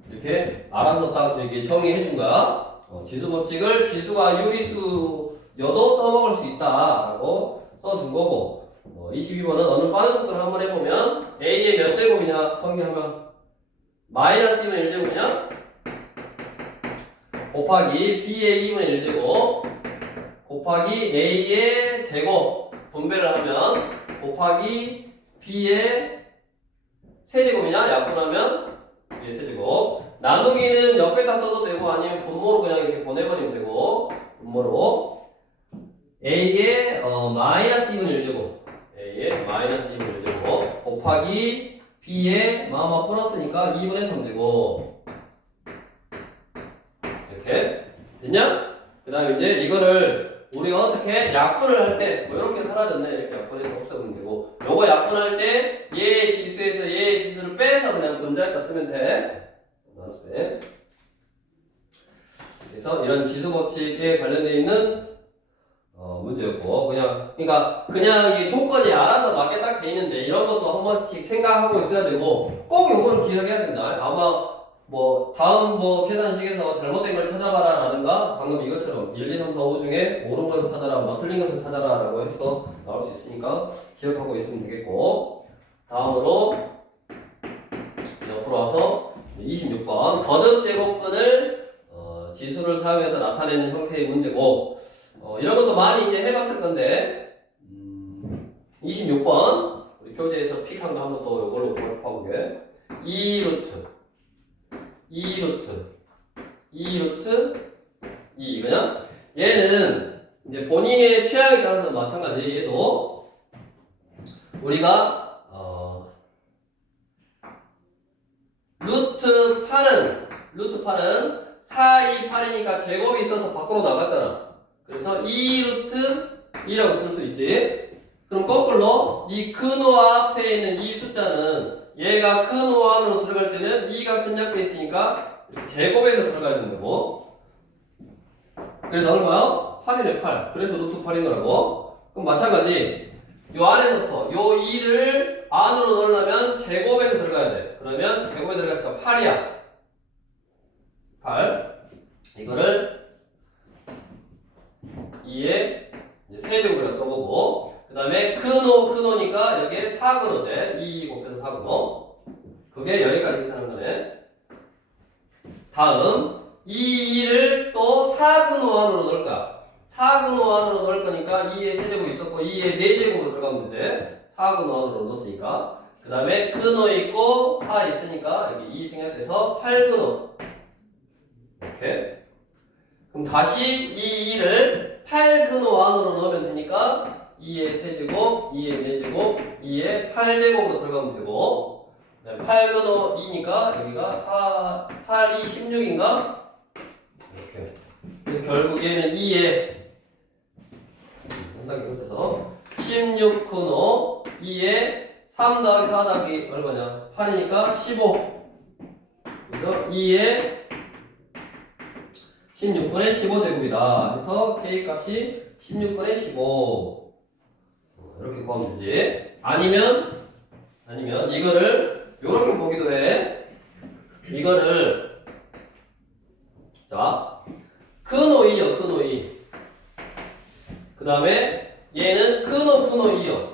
이렇게 알아서 딱 이렇게 정의해 준 거야. 지수 법칙을 지수가 유리수여도 써먹을 수 있다라고 써준 거고, 22번은 어느 빠른 속도를 한번 해보면 A의 몇 제곱이냐 정리하면 마이너스 2분의 1제곱이냐 곱하기 B의 2분의 1제곱 곱하기 A의 제곱 분배를 하면 곱하기 B의 세제곱이냐 약분하면 B의 세제곱. 나누기는 옆에다 써도 되고 아니면 분모로 그냥 이렇게 보내버리면 되고, 분모로 A의 마이너스 2분의 1제곱 A의 마이너스 2분의 1제곱 곱하기 B의 마마 플러스니까 2분의 3제곱. 이렇게 됐냐? 그 다음에 이제 이거를 우리가 어떻게 약분을 할 때 뭐 이렇게 사라졌네 이렇게 약분해서 없애보면 되고, 요거 약분할 때 얘의 지수에서 얘의 지수를 빼서 그냥 분자에다 쓰면 돼. 나눴어요. 그래서 이런 지수 법칙에 관련되어 있는 문제였고, 그러니까 그냥 이 조건이 알아서 맞게 딱 돼 있는데 이런 것도 한 번씩 생각하고 있어야 되고, 꼭 요거는 기억해야 된다. 아마 뭐 다음 뭐 계산식에서 잘못된 걸 찾아봐라 라든가 방금 이것처럼 1, 2, 3, 4, 5 중에 옳은 것을 찾아라, 뭐 틀린 것을 찾아라 라고 해서 나올 수 있으니까 기억하고 있으면 되겠고, 다음으로 옆으로 와서 26번 거듭 제곱근을 지수를 사용해서 나타내는 형태의 문제고, 이런 것도 많이 이제 해봤을 건데 26번 우리 교재에서 픽한 거 한번 또 이걸로 봐보게. 2루트 2루트 2 이거냐? 얘는 이제 본인의 취향에 따라서 마찬가지. 얘도 우리가 루트 8은 4, 2, 8이니까 제곱이 있어서 밖으로 나갔잖아. 그래서 2루트 2라고 쓸 수 있지. 그럼 거꾸로 이 근호 앞에 있는 이 숫자는 얘가 근호 안으로 들어갈 때는 2가 생략되어 있으니까 제곱에서 들어가야 된다고. 그래서 얼마요? 8이네 8. 그래서 루트 8인 거라고. 그럼 마찬가지 요 안에서부터 요 2를 안으로 넣으려면 제곱에서 들어가야 돼. 그러면 제곱에 들어갔으니까 8이야. 8. 이거를 2에 세제곱이라 써보고, 그 다음에 근호니까 여기에 4근호 돼. 2 곱해서 4근호. 그게 여기까지 괜찮은 거네. 다음 이 2를 또 4근호 안으로 넣을 거야. 4근호 안으로 넣을 거니까 2에 세제곱 있었고 2에 4제곱으로 들어가면 되지. 4근호 안으로 넣었으니까. 그 다음에 근호 있고 4 있으니까 여기 2 생략돼서 8근호. 이렇게. 그럼 다시 이 2를 8근호 안으로 넣으면 되니까 2의 세제곱, 2의 4제곱, 2의 8제곱으로 들어가면 되고, 8근호 2니까 여기가 8이 16인가? 이렇게. 그래서 결국 얘는 2에 한다기 못해서 16근호 2에 3 더하기 4 더하기 얼마냐? 8이니까 15. 그래서 2의 16분의 15제곱이다. 그래서 k 값이 16분의 15. 이렇게 구하면 되지. 아니면 이거를 이렇게 보기도 해. 이거를 자, 근호이요, 근호이. 그 다음에 얘는 근호이요.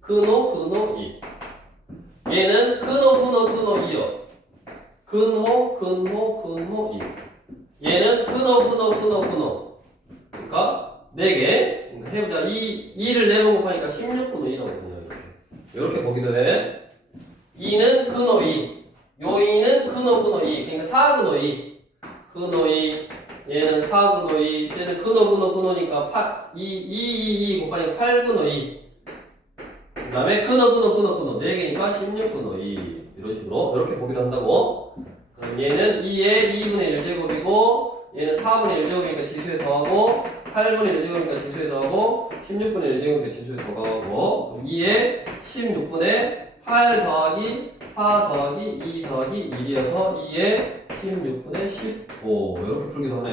근호이. 얘는 근호이요. 근호이. 얘는 근호. 그러니까 4개. 그러니까 해보자. 2를 4번 곱하니까 16분의 1이라거든요. 이렇게 보기도 해. 2는 근호2. 요 2는 근호2. 그러니까 4근호2. 근호2. 얘는 4근호2. 얘는 근호니까 2 곱하니까 8근호2. 그 다음에 근호. 4개니까 16근호2. 이런 식으로. 이렇게 보기도 한다고. 그럼 얘는 2의 2분의 1제곱이고, 얘는 4분의 1제곱이니까 지수에 더하고, 8분의 1제곱이니까 지수에 더하고, 16분의 1제곱이니까 지수에 더하고, 2의 16분의 8 더하기 4 더하기 2 더하기 1이어서 2의 16분의 15. 이렇게 풀기도 하네.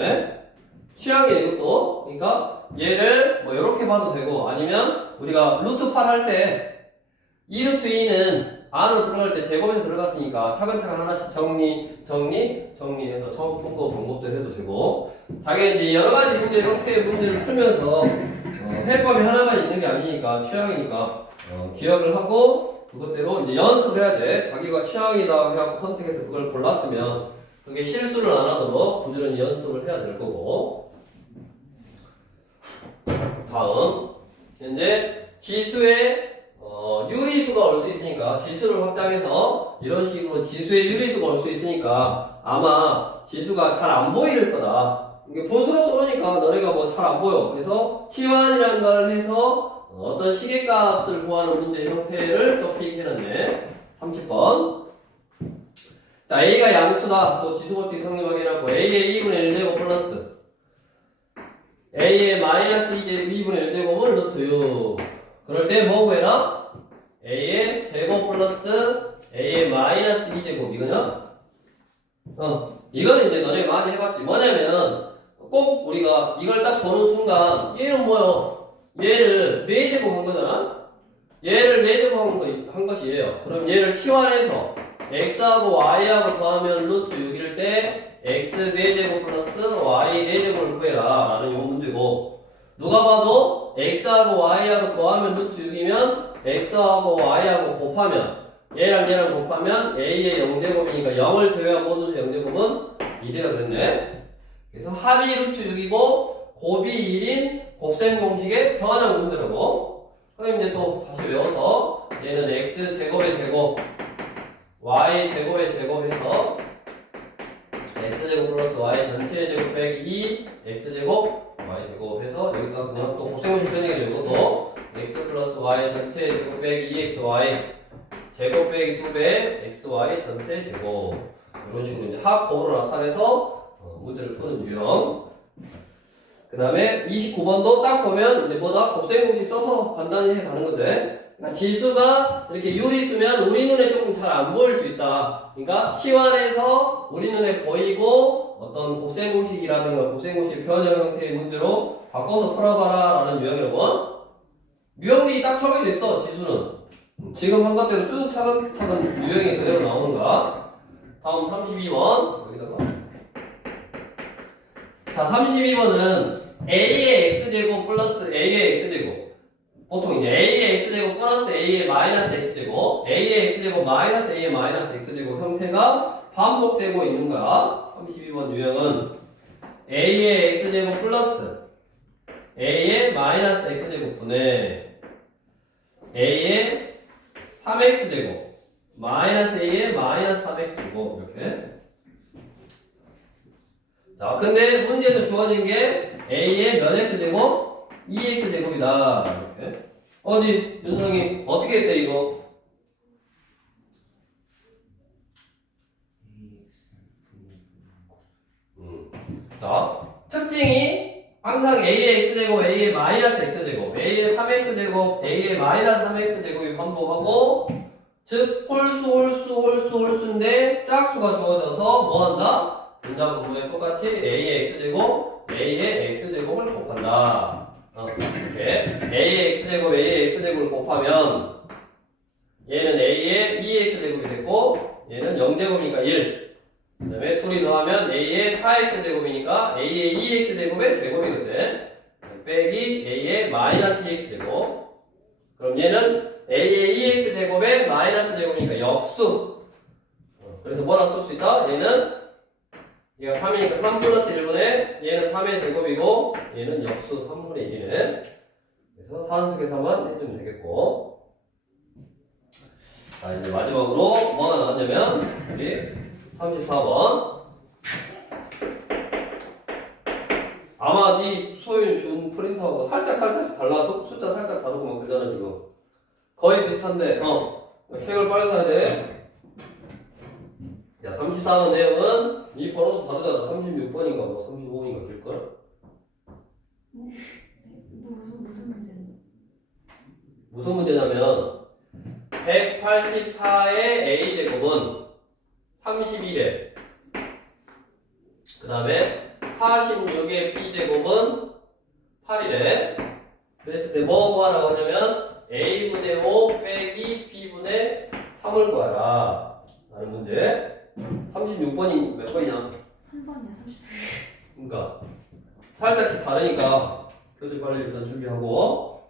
취향이에요, 이것도. 그러니까 얘를 뭐 이렇게 봐도 되고, 아니면 우리가 루트 8 할 때 2루트 2는 안으로 들어갈 때 제곱에서 들어갔으니까 차근차근 하나씩 정리해서 처음 푼 거 방법대로 해도 되고, 자기가 이제 여러 가지 문제 형태의 문제를 풀면서 해법이 하나만 있는 게 아니니까 취향이니까 기억을 하고 그것대로 이제 연습을 해야 돼. 자기가 취향이다 해갖고 선택해서 그걸 골랐으면 그게 실수를 안 하도록 부지런히 연습을 해야 될 거고. 다음 현재 지수의 유리수가 올 수 있으니까 지수를 확장해서 이런 식으로 지수의 유리수가 올 수 있으니까 아마 지수가 잘 안 보일 거다. 이게 분수로 쏘니까 너네가 뭐 잘 안 보여. 그래서 치환이라는 걸 해서 어떤 시계값을 구하는 문제 형태를 또 필기해놨네. 30번. 자, A가 양수다. 또 지수 버티기 성립하게 해놨고 A의 2분의 1제곱 플러스 A의 마이너스 2분의 1제곱은 루트 6. 그럴 때 뭐 구해라? A의 제곱 플러스 A의 마이너스 2제곱 이거냐? 이거는 이제 너네 많이 해봤지. 뭐냐면 꼭 우리가 이걸 딱 보는 순간 얘는 뭐요? 얘를 4제곱 한 거잖아? 얘를 4제곱 한 것이 얘예요. 그럼 얘를 치환해서 x하고 y하고 더하면 루트 6일 때 x 4제곱 플러스 y 4제곱을 구해라 라는 요 문제고, 누가 봐도 x하고 y하고 더하면 루트 6이면 x하고 y하고 곱하면 얘랑 곱하면 a의 0제곱이니까 0을 제외한 모든 0제곱은 1이라 그랬네. 그래서 합이 루트 6이고 곱이 1인 곱셈 공식의 변환 문제라고. 그럼 이제 또 다시 외워서 얘는 x 제곱의 제곱 y 제곱의 제곱해서 x제곱 플러스 y 전체의 제곱 빼기 2 x제곱 y 제곱 해서 여기다 그냥 또 곱셈공식 편의게 이것도 x 플러스 y 전체의 제곱 빼기 2xy 제곱 빼기 2배 xy 전체 제곱. 이런 식으로 이제 합곱으로 나타내서 문제를 푸는 유형. 그 다음에 29번도 딱 보면 이제 뭐다? 곱셈공식 써서 간단히 해가는 건데, 그러니까 지수가 이렇게 유리수면 우리 눈에 조금 잘 안 보일 수 있다. 그러니까 치환해서 우리 눈에 보이고 어떤 곱셈공식이라든가 곱셈공식 변형 형태의 문제로 바꿔서 풀어봐라 라는 유형이라고. 유형이 딱 처음에 됐어. 지수는 지금 한 것대로 쭉 차근차근 유형이 그대로 나오는가. 다음 32번 여기다가. 자, 32번은 A의 X제곱 플러스 A의 X제곱. 보통 이제 A의 X제곱 플러스 A의 마이너스 X제곱, A의 X제곱 마이너스 A의 마이너스 X제곱 형태가 반복되고 있는 거야. 32번 유형은 A의 X제곱 플러스 A의 마이너스 X제곱 분의 A의 3X제곱 마이너스 A의 마이너스 3X제곱 이렇게. 자, 근데 문제에서 주어진 게 A의 몇 X제곱? 2X제곱이다. 이렇게. 어디, 윤성이, 어떻게 했대, 이거? 자, 특징이 항상 A의 X제곱, A의 마이너스 X제곱, A의 3X제곱, A의 마이너스 3X제곱이 반복하고, 즉 홀수인데 짝수가 주어져서 뭐 한다? 분자 분모에 똑같이 a의 x제곱 a의 x제곱을 곱한다. 이렇게 a의 x제곱을 곱하면 얘는 a의 2x제곱이 됐고 얘는 0제곱이니까 1. 그 다음에 둘이 더하면 a의 4x제곱이니까 a의 2x제곱의 제곱이거든. 빼기 a의 마이너스 2x제곱. 그럼 얘는 a의 2x제곱의 마이너스 제곱이니까 역수. 그래서 뭐라 쓸 수 있다? 얘는 얘가 3이니까 3 플러스 1분의 얘는 3의 제곱이고 얘는 역수 3분의 1이네. 그래서 산수계산만 해주면 되겠고. 자, 이제 마지막으로 뭐가 나왔냐면 우리 34번. 아마 네 소윤 준 프린터하고 살짝씩 달라서 숫자 살짝 다르고만 그러잖아 지금. 거의 비슷한데 책을 빨리 사야 돼. 자, 34번 내용은 이 번호도 다르잖아. 36번인가 뭐 35번인가 길걸? 무슨 문제는? 무슨 문제냐면 184의 a제곱은 31에 그 다음에 46의 b제곱은 8이래. 그랬을 때 뭐 구하라고 하냐면 a분의 5 빼기 b분의 3을 구하라 라는 문제. 36번이 몇 번이냐? 3번이야, 33번. 그러니까 살짝씩 다르니까 교재 빨리 일단 준비하고.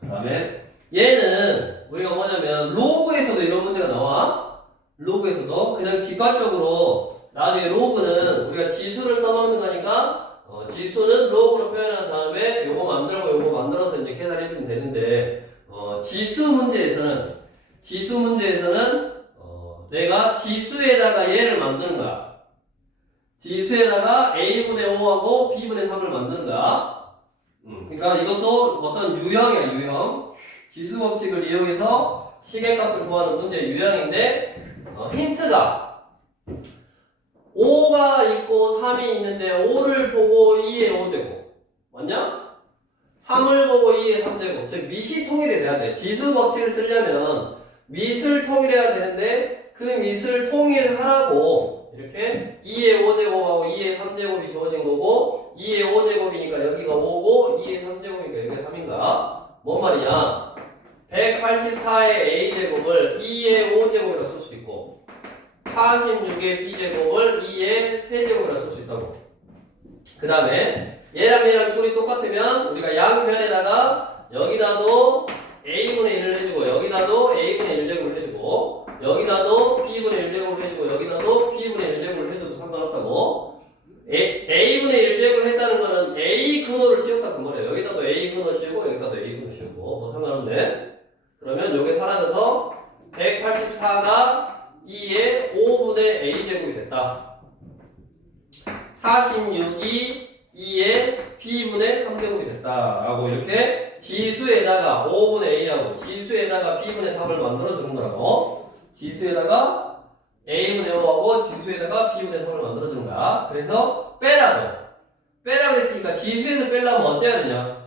그 다음에 얘는 우리가 뭐냐면 로그에서도 이런 문제가 나와. 로그에서도 그냥 직관적으로 나중에 로그는 우리가 지수를 써먹는 거니까 지수는 로그로 표현한 다음에 요거 만들고 요거 만들어서 이제 계산해주면 되는데 지수 문제에서는 내가 지수에다가 얘를 만드는 거야. 지수에다가 a분의 5하고 b분의 3을 만드는 거야. 그러니까 이것도 어떤 유형이야, 유형. 지수 법칙을 이용해서 시계값을 구하는 문제 유형인데 힌트가 5가 있고 3이 있는데 5를 보고 2의 5제곱 맞냐? 3을 보고 2의 3제곱 즉 밑이 통일이 돼야 돼. 지수 법칙을 쓰려면 밑을 통일해야 되는데 그 밑을 통일하라고 이렇게 2의 5제곱하고 2의 3제곱이 주어진 거고 2의 5제곱이니까 여기가 5고 2의 3제곱이니까 여기가 3인가? 뭔 말이냐? 184의 a제곱을 2의 5제곱이라 쓸 수 있고 46의 b제곱을 2의 세제곱이라 쓸 수 있다고. 그 다음에 얘랑 둘이 똑같으면 우리가 양변에다가 여기다도 a분의 1을 해주고 여기다도 a분의 1제곱을 해주고 여기다도 b분의 1제곱을 해주고 여기다도 b분의 1제곱을 해줘도 상관없다고. a분의 1제곱을 했다는 거는 a 근호를 씌웠다는 거래요. 여기다도 a 근호 씌우고 여기다도 a 근호 씌우고 뭐 상관없네. 그러면 요게 사라져서 184가 2의 5분의 a제곱이 됐다. 46이 2의 b분의 3제곱이 됐다 라고 이렇게 지수에다가 5분의 a하고 지수에다가 b분의 3을 만들어 주는 거라고. 지수에다가 a분의 5하고 지수에다가 b분의 3을 만들어 주는 거야. 그래서 빼라고 그랬으니까 지수에서 빼려면 어째 해야 되냐?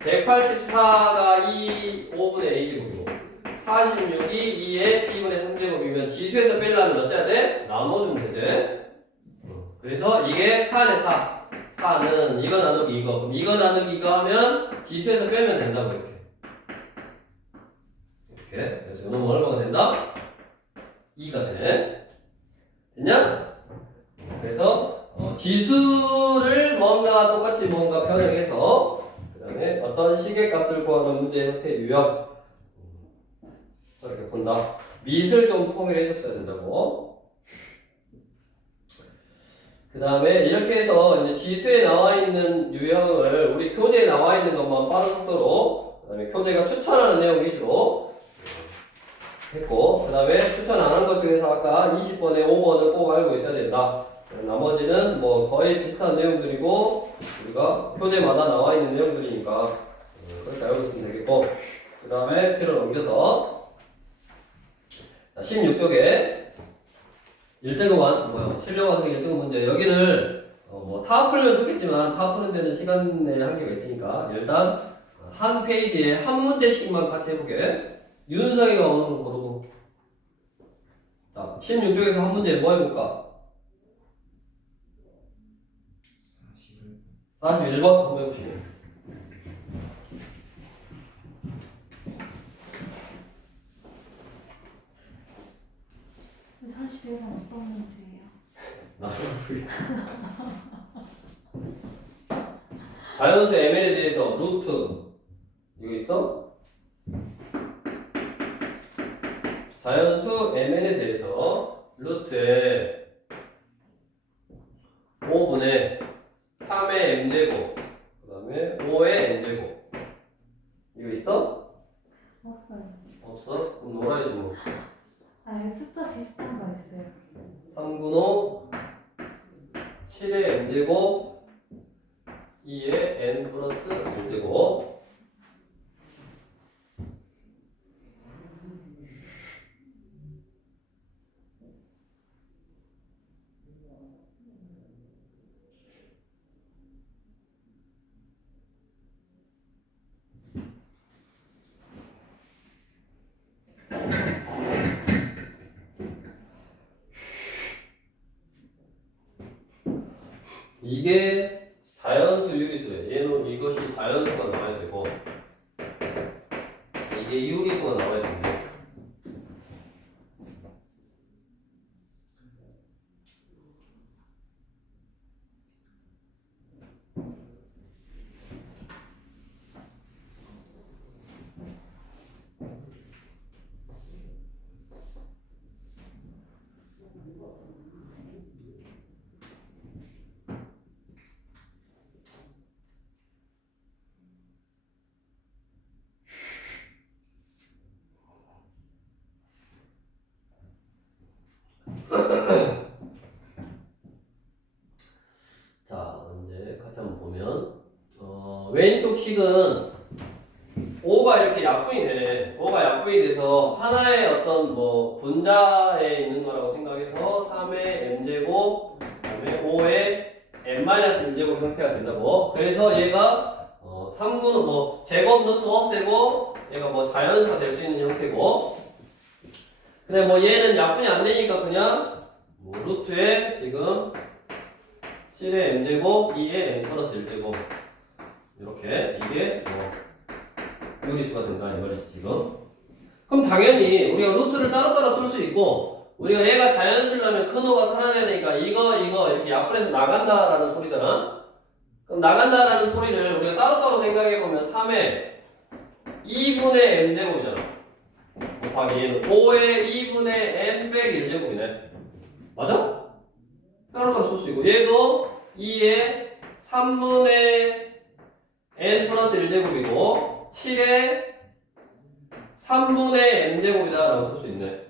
184가 5분의 a제곱이고 46이 2의 b분의 3제곱이면 지수에서 빼려면 어째야 돼? 나눠주면 되지. 그래서 이게 4네 4. 4는 이거 나누기 이거. 그럼 이거 나누기 이거 하면 지수에서 빼면 된다고 이렇게. 그래서 이놈은 얼마가 된다? 2가 되네. 됐냐? 그래서 지수를 뭔가 똑같이 뭔가 변형해서 그 다음에 어떤 시계값을 구하는 문제 형태 유형 이렇게 본다. 밑을 좀 통일해 줬어야 된다고. 그 다음에 이렇게 해서 이제 지수에 나와 있는 유형을 우리 교재에 나와 있는 것만 빠른 속도로 그 다음에 교재가 추천하는 내용 위주로 했고 그 다음에 추천 안 한 것 중에서 아까 20번에 5번을 꼭 알고 있어야 된다. 나머지는 뭐 거의 비슷한 내용들이고 우리가 교재마다 나와 있는 내용들이니까 그렇게 알고 있으면 되겠고 그 다음에 뒤로 넘겨서 자 16쪽에 1등급 실력 완성 1등급 문제 여기를 뭐 다 풀면 좋겠지만 다 푸는 데는 시간의 한계가 있으니까 일단 한 페이지에 한 문제씩만 같이 해보게. 윤석이가 오는 거 고르고. 자, 16쪽에서 한 문제 뭐 해볼까? 41번 한번 해보시죠. 41번 어떤 문제예요? 자연수 mn에 대해서 루트 이거 있어? 자연수 mn에 대해서 루트에 5분의 3의 m제곱 그 다음에 5의 n제곱 이거 있어? 없어요. 없어? 그럼 놀아야지 뭐. 아, 여기 숫자 비슷한 거 있어요. 3분의 7의 n제곱 2의 n 플러스 1제곱 이게 자연수 유리수예요. 얘는 이것이 자연수가 나와야 되고 이게 유리수가 나와야 됩니다. 자, 이제 같이 한번 보면 왼쪽 식은 5가 이렇게 약분이 되네. 5가 약분이 돼서 하나의 어떤 뭐 분자에 있는 거라고 생각해서 3의 m제곱 그다음에 5의 n-1제곱 형태가 된다고. 그래서 얘가 3구는 뭐 제곱 루트 없애고 얘가 뭐 자연수가 될 수 있는 형태고. 근데 뭐 얘는 약분이 안 되니까 그냥 뭐 루트에 지금 7의 n제곱 2의 n 플러스 1제곱 이렇게 이게 뭐 유리수가 된다 이 말이지 지금. 그럼 당연히 우리가 루트를 따로따로 쓸 수 있고 우리가 얘가 자연수라면 큰 호가 사라져야 되니까 이거 이렇게 약분해서 나간다라는 소리잖아. 그럼 나간다라는 소리를 우리가 따로따로 생각해보면 3의 2분의 m제곱이잖아. 곱하기 얘는 5의 2분의 n 빼기 1제곱이네. 맞아? 따로따로 쓸 수 있고 얘도 2의 3분의 n 플러스 1제곱이고 7의 3분의 n제곱이다 라고 쓸 수 있네.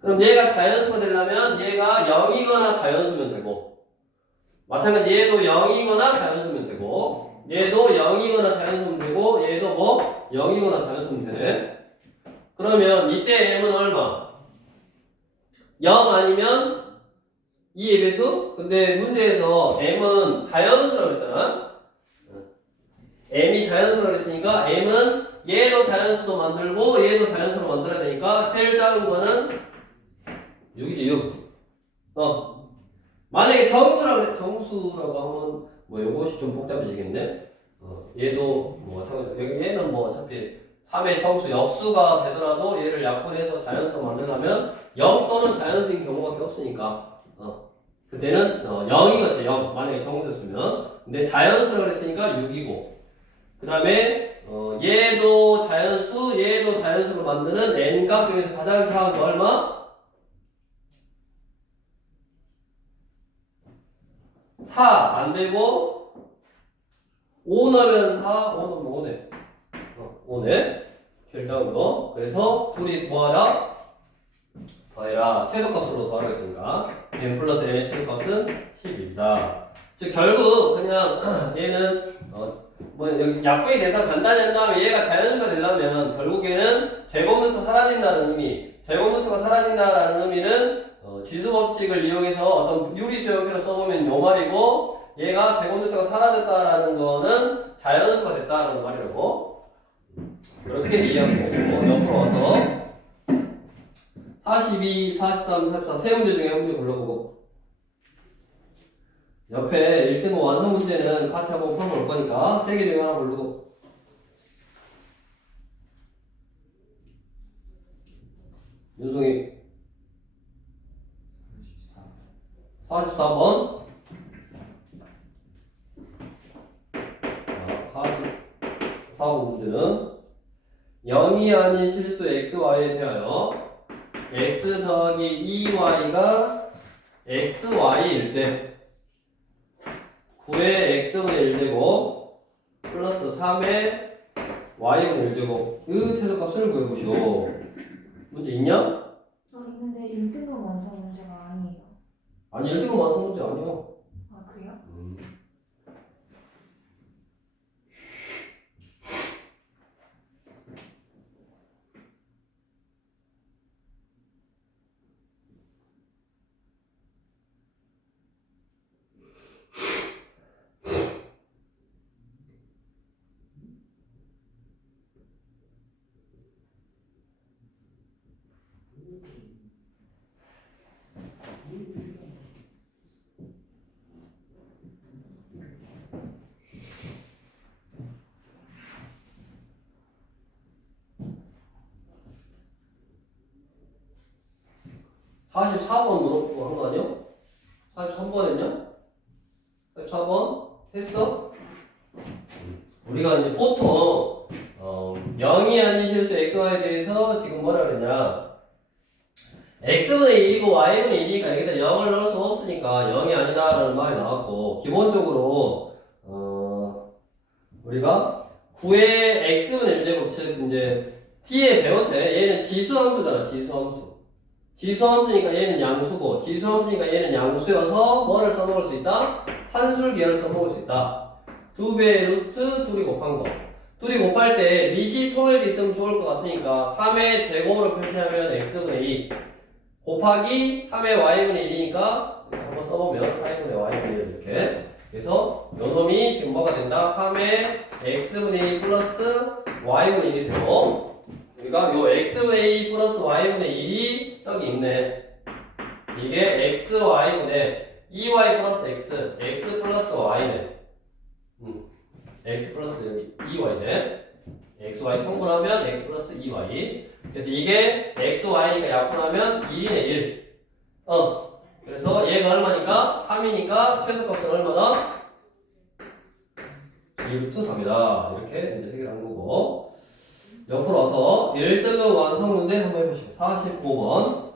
그럼 얘가 자연수가 되려면 얘가 0이거나 자연수면 되고 마찬가지 얘도 0이거나 자연수면 되고 얘도 0이거나 자연수면 되고 얘도 뭐 0이거나 자연수면 되네. 그러면 이때 m은 얼마? 0 아니면 2의 배수? 근데 문제에서 m은 자연수라고 했잖아. m이 자연수라고 했으니까 m은 얘도 자연수도 만들고 얘도 자연수로 만들어야 되니까 제일 작은 거는 6이지 6. 만약에 정수라고 하면 뭐 요것이 좀 복잡해지겠네. 얘도 뭐 얘는 뭐 어차피 3의 정수 역수가 되더라도 얘를 약분해서 자연수로 만들려면 0 또는 자연수인 경우밖에 없으니까 그때는 0이겠죠. 0 만약에 정수였으면. 근데 자연수라고 했으니까 6이고 그 다음에 얘도 자연수 얘도 자연수로 만드는 n값 중에서 가장 작은 거 얼마? 4 안되고 5 넣으면 4 5 넣으면 5네 5네 제일 작은 거. 그래서 둘이 더하라 더해라 최소값으로 더하겠습니다. n 플러스 n의 최소값은 10이다. 즉 결국 그냥 얘는 뭐 여기 약분이 돼서 간단히 한 다음에 얘가 자연수가 되려면 결국에는 제곱 루트 사라진다는 의미. 제곱 루트가 사라진다라는 의미는 지수 법칙을 이용해서 어떤 유리수 형태로 써보면 요 말이고 얘가 제곱 루트가 사라졌다라는 거는 자연수가 됐다라는 말이라고. 그렇게 이해하고 옆으로 와서 42, 43, 44 세 문제 중에 한 문제 골라보고 옆에 1등급 완성 문제는 같이 한번 풀어볼 거니까 3개 중에 하나 고르고 윤송이 44번 44번 문제는 0이 아닌 실수 xy에 대하여 x 더하기 2y가 xy일 때 9의 x분의 1제곱 플러스 3의 y분의 1제곱 이 최소값을 구해보시오. 문제 있냐? 있는데 1등급 완성 문제가 아니에요. 아니 1등급 완성 문제 아니야. 아, 그래요? 44번 물어보고 한 거 아니야? 43번 했냐? 44번 했어? 우리가 이제 보통 0이 아닌 실수 xy에 대해서 지금 뭐라 그랬냐 x분의 1이고 y분의 1이니까 여기다 0을 넣을 수 없으니까 0이 아니다라는 말이 나왔고 기본적으로 우리가 9의 x분의 1제곱 즉 이제 t에 배웠죠. 얘는 지수함수잖아. 지수함수니까 얘는 양수고 지수함수니까 얘는 양수여서 뭐를 써먹을 수 있다? 산술기하를 써먹을 수 있다. 2배의 루트 둘이 곱한 거. 둘이 곱할 때 밑이 통일돼 있으면 좋을 것 같으니까 3의 제곱으로 표시하면 x분의 2 곱하기 3의 y분의 1이니까 한번 써보면 4분의 y분의 1 이렇게. 그래서 요놈이 지금 뭐가 된다? 3의 x분의 2 플러스 y분의 1이 되고 우리가 요 x분의 2 플러스 y분의 1이 저기 있네. 이게 xy분의 2y 플러스 x 플러스 y네. x 플러스 2y제. xy 통분하면 x 플러스 2y. 그래서 이게 xy니까 약분하면 1이네 1. 그래서 얘가 얼마니까? 3이니까 최소값은 얼마다? 2루트 3이다. 이렇게 이제 해결한 거고. 옆으로 와서 1등급 완성 문제 한번 해보시죠. 45번.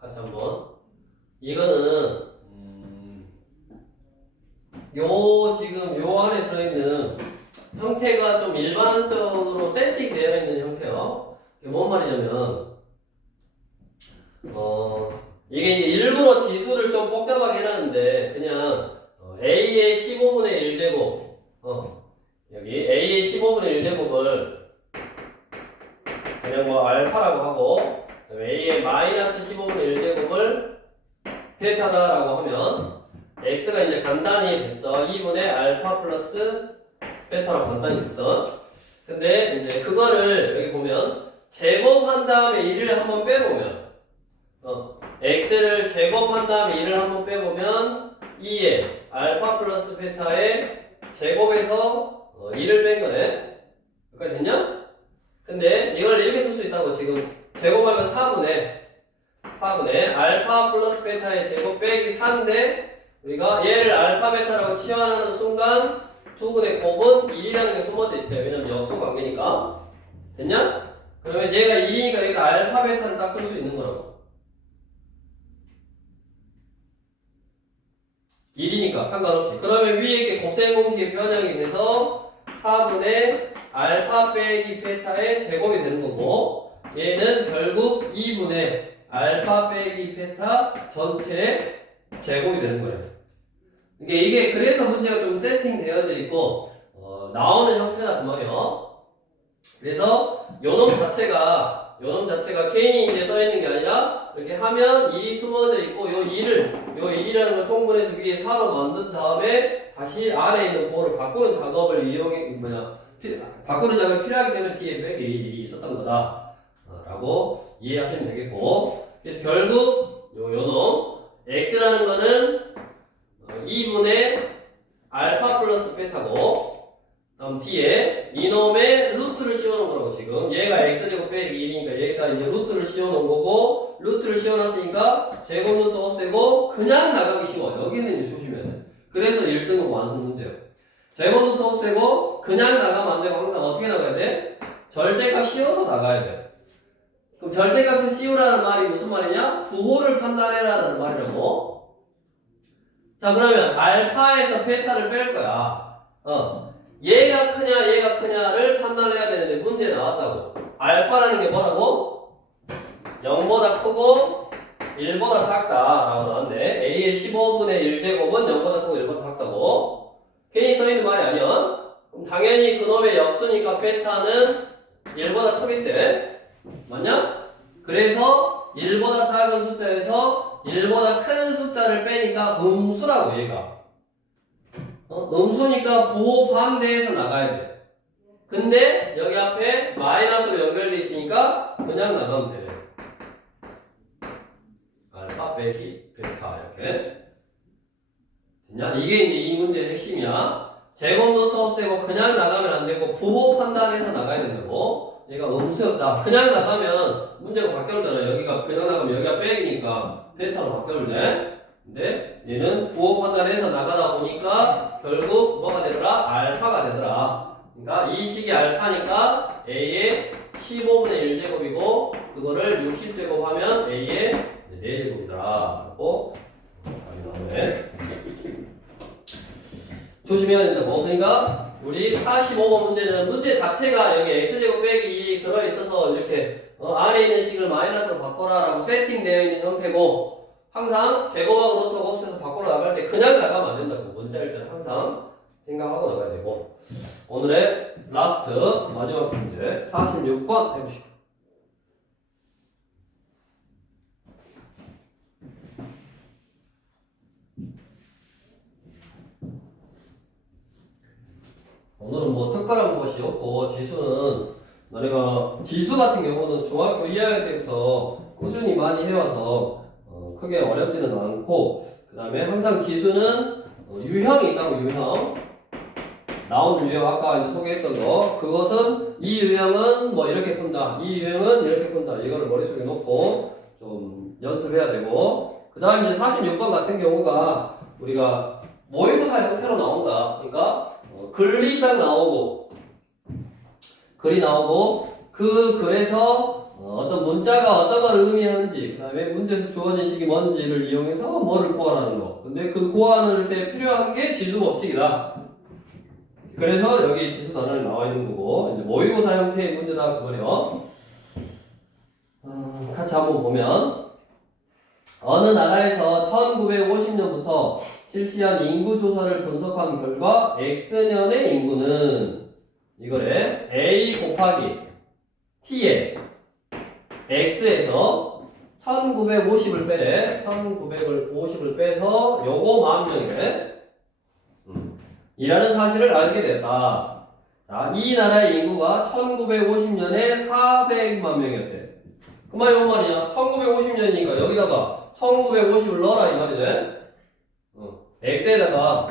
같이 한번. 이거는 지금 요 안에 들어있는 형태가 좀 일반적으로 세팅되어 있는 형태요. 이게 뭔 말이냐면 이게 이제 일부러 지수를 좀 복잡하게 해놨는데 그냥 a의 15분의 1제곱 여기 a의 15분의 1제곱을 그냥 뭐 알파라고 하고 a의 마이너스 15분의 1제곱을 베타다라고 하면 x가 이제 간단히 됐어. 2분의 알파 플러스 베타라고 간단히 했어. 근데 이제 그거를 여기 보면 제곱한 다음에 1을 한번 빼보면 x를 제곱한 다음에 1을 한번 빼보면 2의 알파 플러스 베타의 제곱에서 2를 뺀 거네. 여기까지 됐냐? 근데 이걸 이렇게 쓸 수 있다고. 지금 제곱하면 4분의 알파 플러스 베타의 제곱 빼기 4인데 우리가 얘를 알파 베타라고 치환하는 순간 두 분의 곱은 1이라는 게 숨어져 있죠. 왜냐면 역수 관계니까. 됐냐? 그러면 얘가 2니까 여기다 알파 베타를 딱 쓸 수 있는 거라고. 1이니까 상관없이. 그러면 위에 이렇게 곱셈 공식이 변형이 돼서 4분의 알파 빼기 베타의 제곱이 되는 거고, 얘는 결국 2분의 알파 빼기 베타 전체의 제곱이 되는 거예요. 이게 그래서 문제가 좀 세팅되어져 있고 나오는 형태다 그 말이에요. 그래서 요놈 자체가 괜히 이제 써 있는 게 아니라 이렇게 하면 1이 숨어져 있고 요 1이라는 걸 통분해서 위에 4로 만든 다음에 다시 아래에 있는 부호를 바꾸는 작업을 바꾸는 작업이 필요하기 때문에 뒤에 빼기 1이 있었던 거다 라고 이해하시면 되겠고, 그래서 결국 요놈 x라는 거는 2분의 알파 플러스 베타고, 다음 뒤에 이놈의 루트를 씌워놓은 거라고. 지금 얘가 x제곱 빼기 1이니까 여기다 이제 루트를 씌워놓은 거고, 루트를 씌워놨으니까 제곱 루트 없애고 그냥 나가기 쉬워. 여기는 이제 조심해야 돼. 그래서 1등급 완성 문제예요. 제곱 루트 없애고 그냥 나가면 안 되고 항상 어떻게 나가야 돼? 절대값 씌워서 나가야 돼. 그럼 절대값을 씌우라는 말이 무슨 말이냐? 부호를 판단해라는 말이라고. 자, 그러면 알파에서 베타를 뺄 거야. 얘가 크냐를 판단해야 되는데 문제 나왔다고. 알파라는 게 뭐라고? 0보다 크고 1보다 작다라고 나왔네. a의 15분의 1제곱은 0보다 크고 1보다 작다고. 괜히 써있는 말이 아니야. 그럼 당연히 그놈의 역수니까 베타는 1보다 크겠지? 맞냐? 그래서 1보다 작은 숫자에서 1보다 큰 숫자를 빼니까 음수라고 얘가. 음수니까 부호 반대에서 나가야 돼. 근데 여기 앞에 마이너스로 연결돼 있으니까 그냥 나가면 되네. 알파 빼기 베타 이렇게. 됐냐? 이게 이제 이 문제의 핵심이야. 제곱 노트 없애고 그냥 나가면 안 되고 부호 판단해서 나가야 된다고. 얘가 음수였다. 그냥 나가면 문제가 바뀌었잖아. 여기가 그냥 나가면 여기가 빼기니까 베타로 바뀌었네. 근데 얘는 부호 판단해서 나가다 보니까 결국 뭐가 되더라? 알파가 되더라. 그러니까 이 식이 알파니까 a의 15분의 1제곱이고 그거를 60제곱 하면 a의 4제곱이더라. 라고 나오네. 조심해야 된다고. 그러니까 우리 45번 문제는 문제 자체가 여기 x제곱 빼기 2 들어있어서 이렇게 안에 있는 식을 마이너스로 바꿔라 라고 세팅되어 있는 형태고, 항상 제곱하고 노트가 없어서 밖으로 나갈 때 그냥 나가면 안 된다고. 문자일 때는 항상 생각하고 나가야 되고. 오늘의 라스트 마지막 문제 46번 해보시고. 오늘은 뭐 특별한 것이 없고, 지수는 너네가 지수 같은 경우는 중학교 2학년 때부터 꾸준히 많이 해와서 크게 어렵지는 않고, 그 다음에 항상 지수는 유형이 있다고. 유형 나오는 유형 아까 이제 소개했던 거, 그것은 이 유형은 뭐 이렇게 푼다, 이 유형은 이렇게 푼다, 이거를 머릿속에 놓고 좀 연습해야 되고, 그 다음에 이제 46번 같은 경우가 우리가 모의고사 형태로 나온다. 그러니까 글이 딱 나오고 글이 나오고 그 글에서 어떤 문자가 어떤 걸 의미하는지, 그 다음에 문제에서 주어진 식이 뭔지를 이용해서 뭐를 구하라는 거. 근데 그 구하는 때 필요한 게 지수 법칙이다. 그래서 여기 지수 단원이 나와 있는 거고, 이제 모의고사 형태의 문제다 그거래요. 같이 한번 보면, 어느 나라에서 1950년부터 실시한 인구 조사를 분석한 결과 X년의 인구는 이거래. A 곱하기 T에 X에서 1950을 빼래. 1950을 빼서 요거 10,000명이래. 이라는 사실을 알게 됐다. 자, 이 나라의 인구가 1950년에 400만 명이었대. 그 말이 뭔 말이냐? 1950년이니까 여기다가 1950을 넣어라 이 말이네. x에다가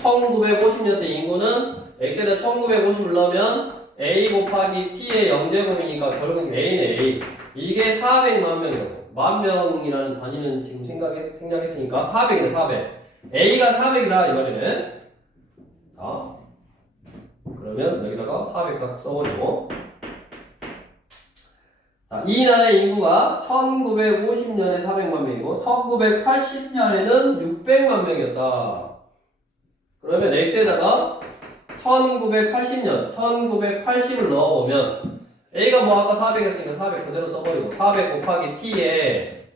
1950년대 인구는 x에다 1950을 넣으면 a 곱하기 t의 0제곱이니까 결국 a는 a. 이게 400만 명이라고. 만 명이라는 단위는 지금 생략했으니까 400이네 400. a가 400이다 이 말이네. 자, 그러면 여기다가 400각 써버리고. 자, 이 나라의 인구가 1950년에 400만 명이고 1980년에는 600만 명이었다. 그러면 x에다가 1980년, 1980을 넣어보면 a가 뭐 아까 400이었으니까 400 그대로 써버리고 400 곱하기 t에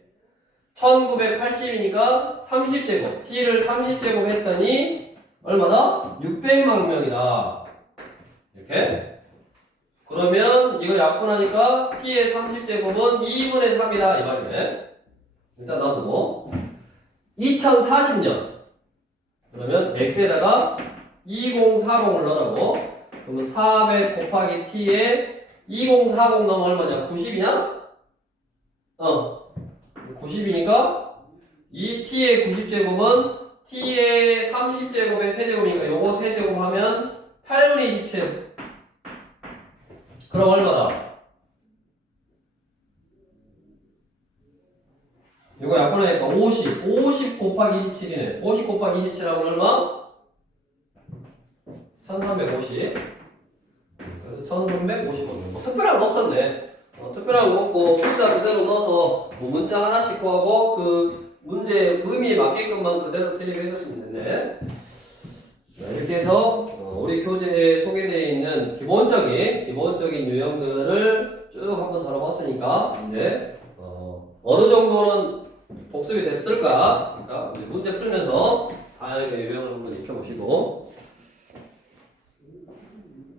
1980이니까 30제곱, t를 30제곱 했더니 얼마다? 600만 명이다. 이렇게. 그러면 이거 약분하니까 t의 30제곱은 2분의 3이다 이 말이네. 일단 놔두고 2040년 그러면 x에다가 2040을 넣으라고. 그러면 400 곱하기 t에 2040 넣으면 얼마냐? 90이냐? 90이니까 이 t의 90제곱은 t의 30제곱의 세제곱이니까 요거 세제곱하면 8분의 27. 그럼 얼마다? 이거 약분하니까 50 곱하기 27이네. 50 곱하기 27하면 얼마? 1350. 그래서 1350원. 뭐 특별한 거 없었네. 특별한 거 없고 숫자 그대로 넣어서 뭐 문자 하나씩 구하고 그 문제 의미에 맞게끔만 그대로 대입해줬으면 되네. 자, 이렇게 해서 우리 교재에 소개되어 있는 기본적인 유형들을 쭉 한번 다뤄봤으니까 이제 어느 정도는 복습이 됐을까? 그러니까 문제 풀면서 다양하게 유형을 한번 익혀보시고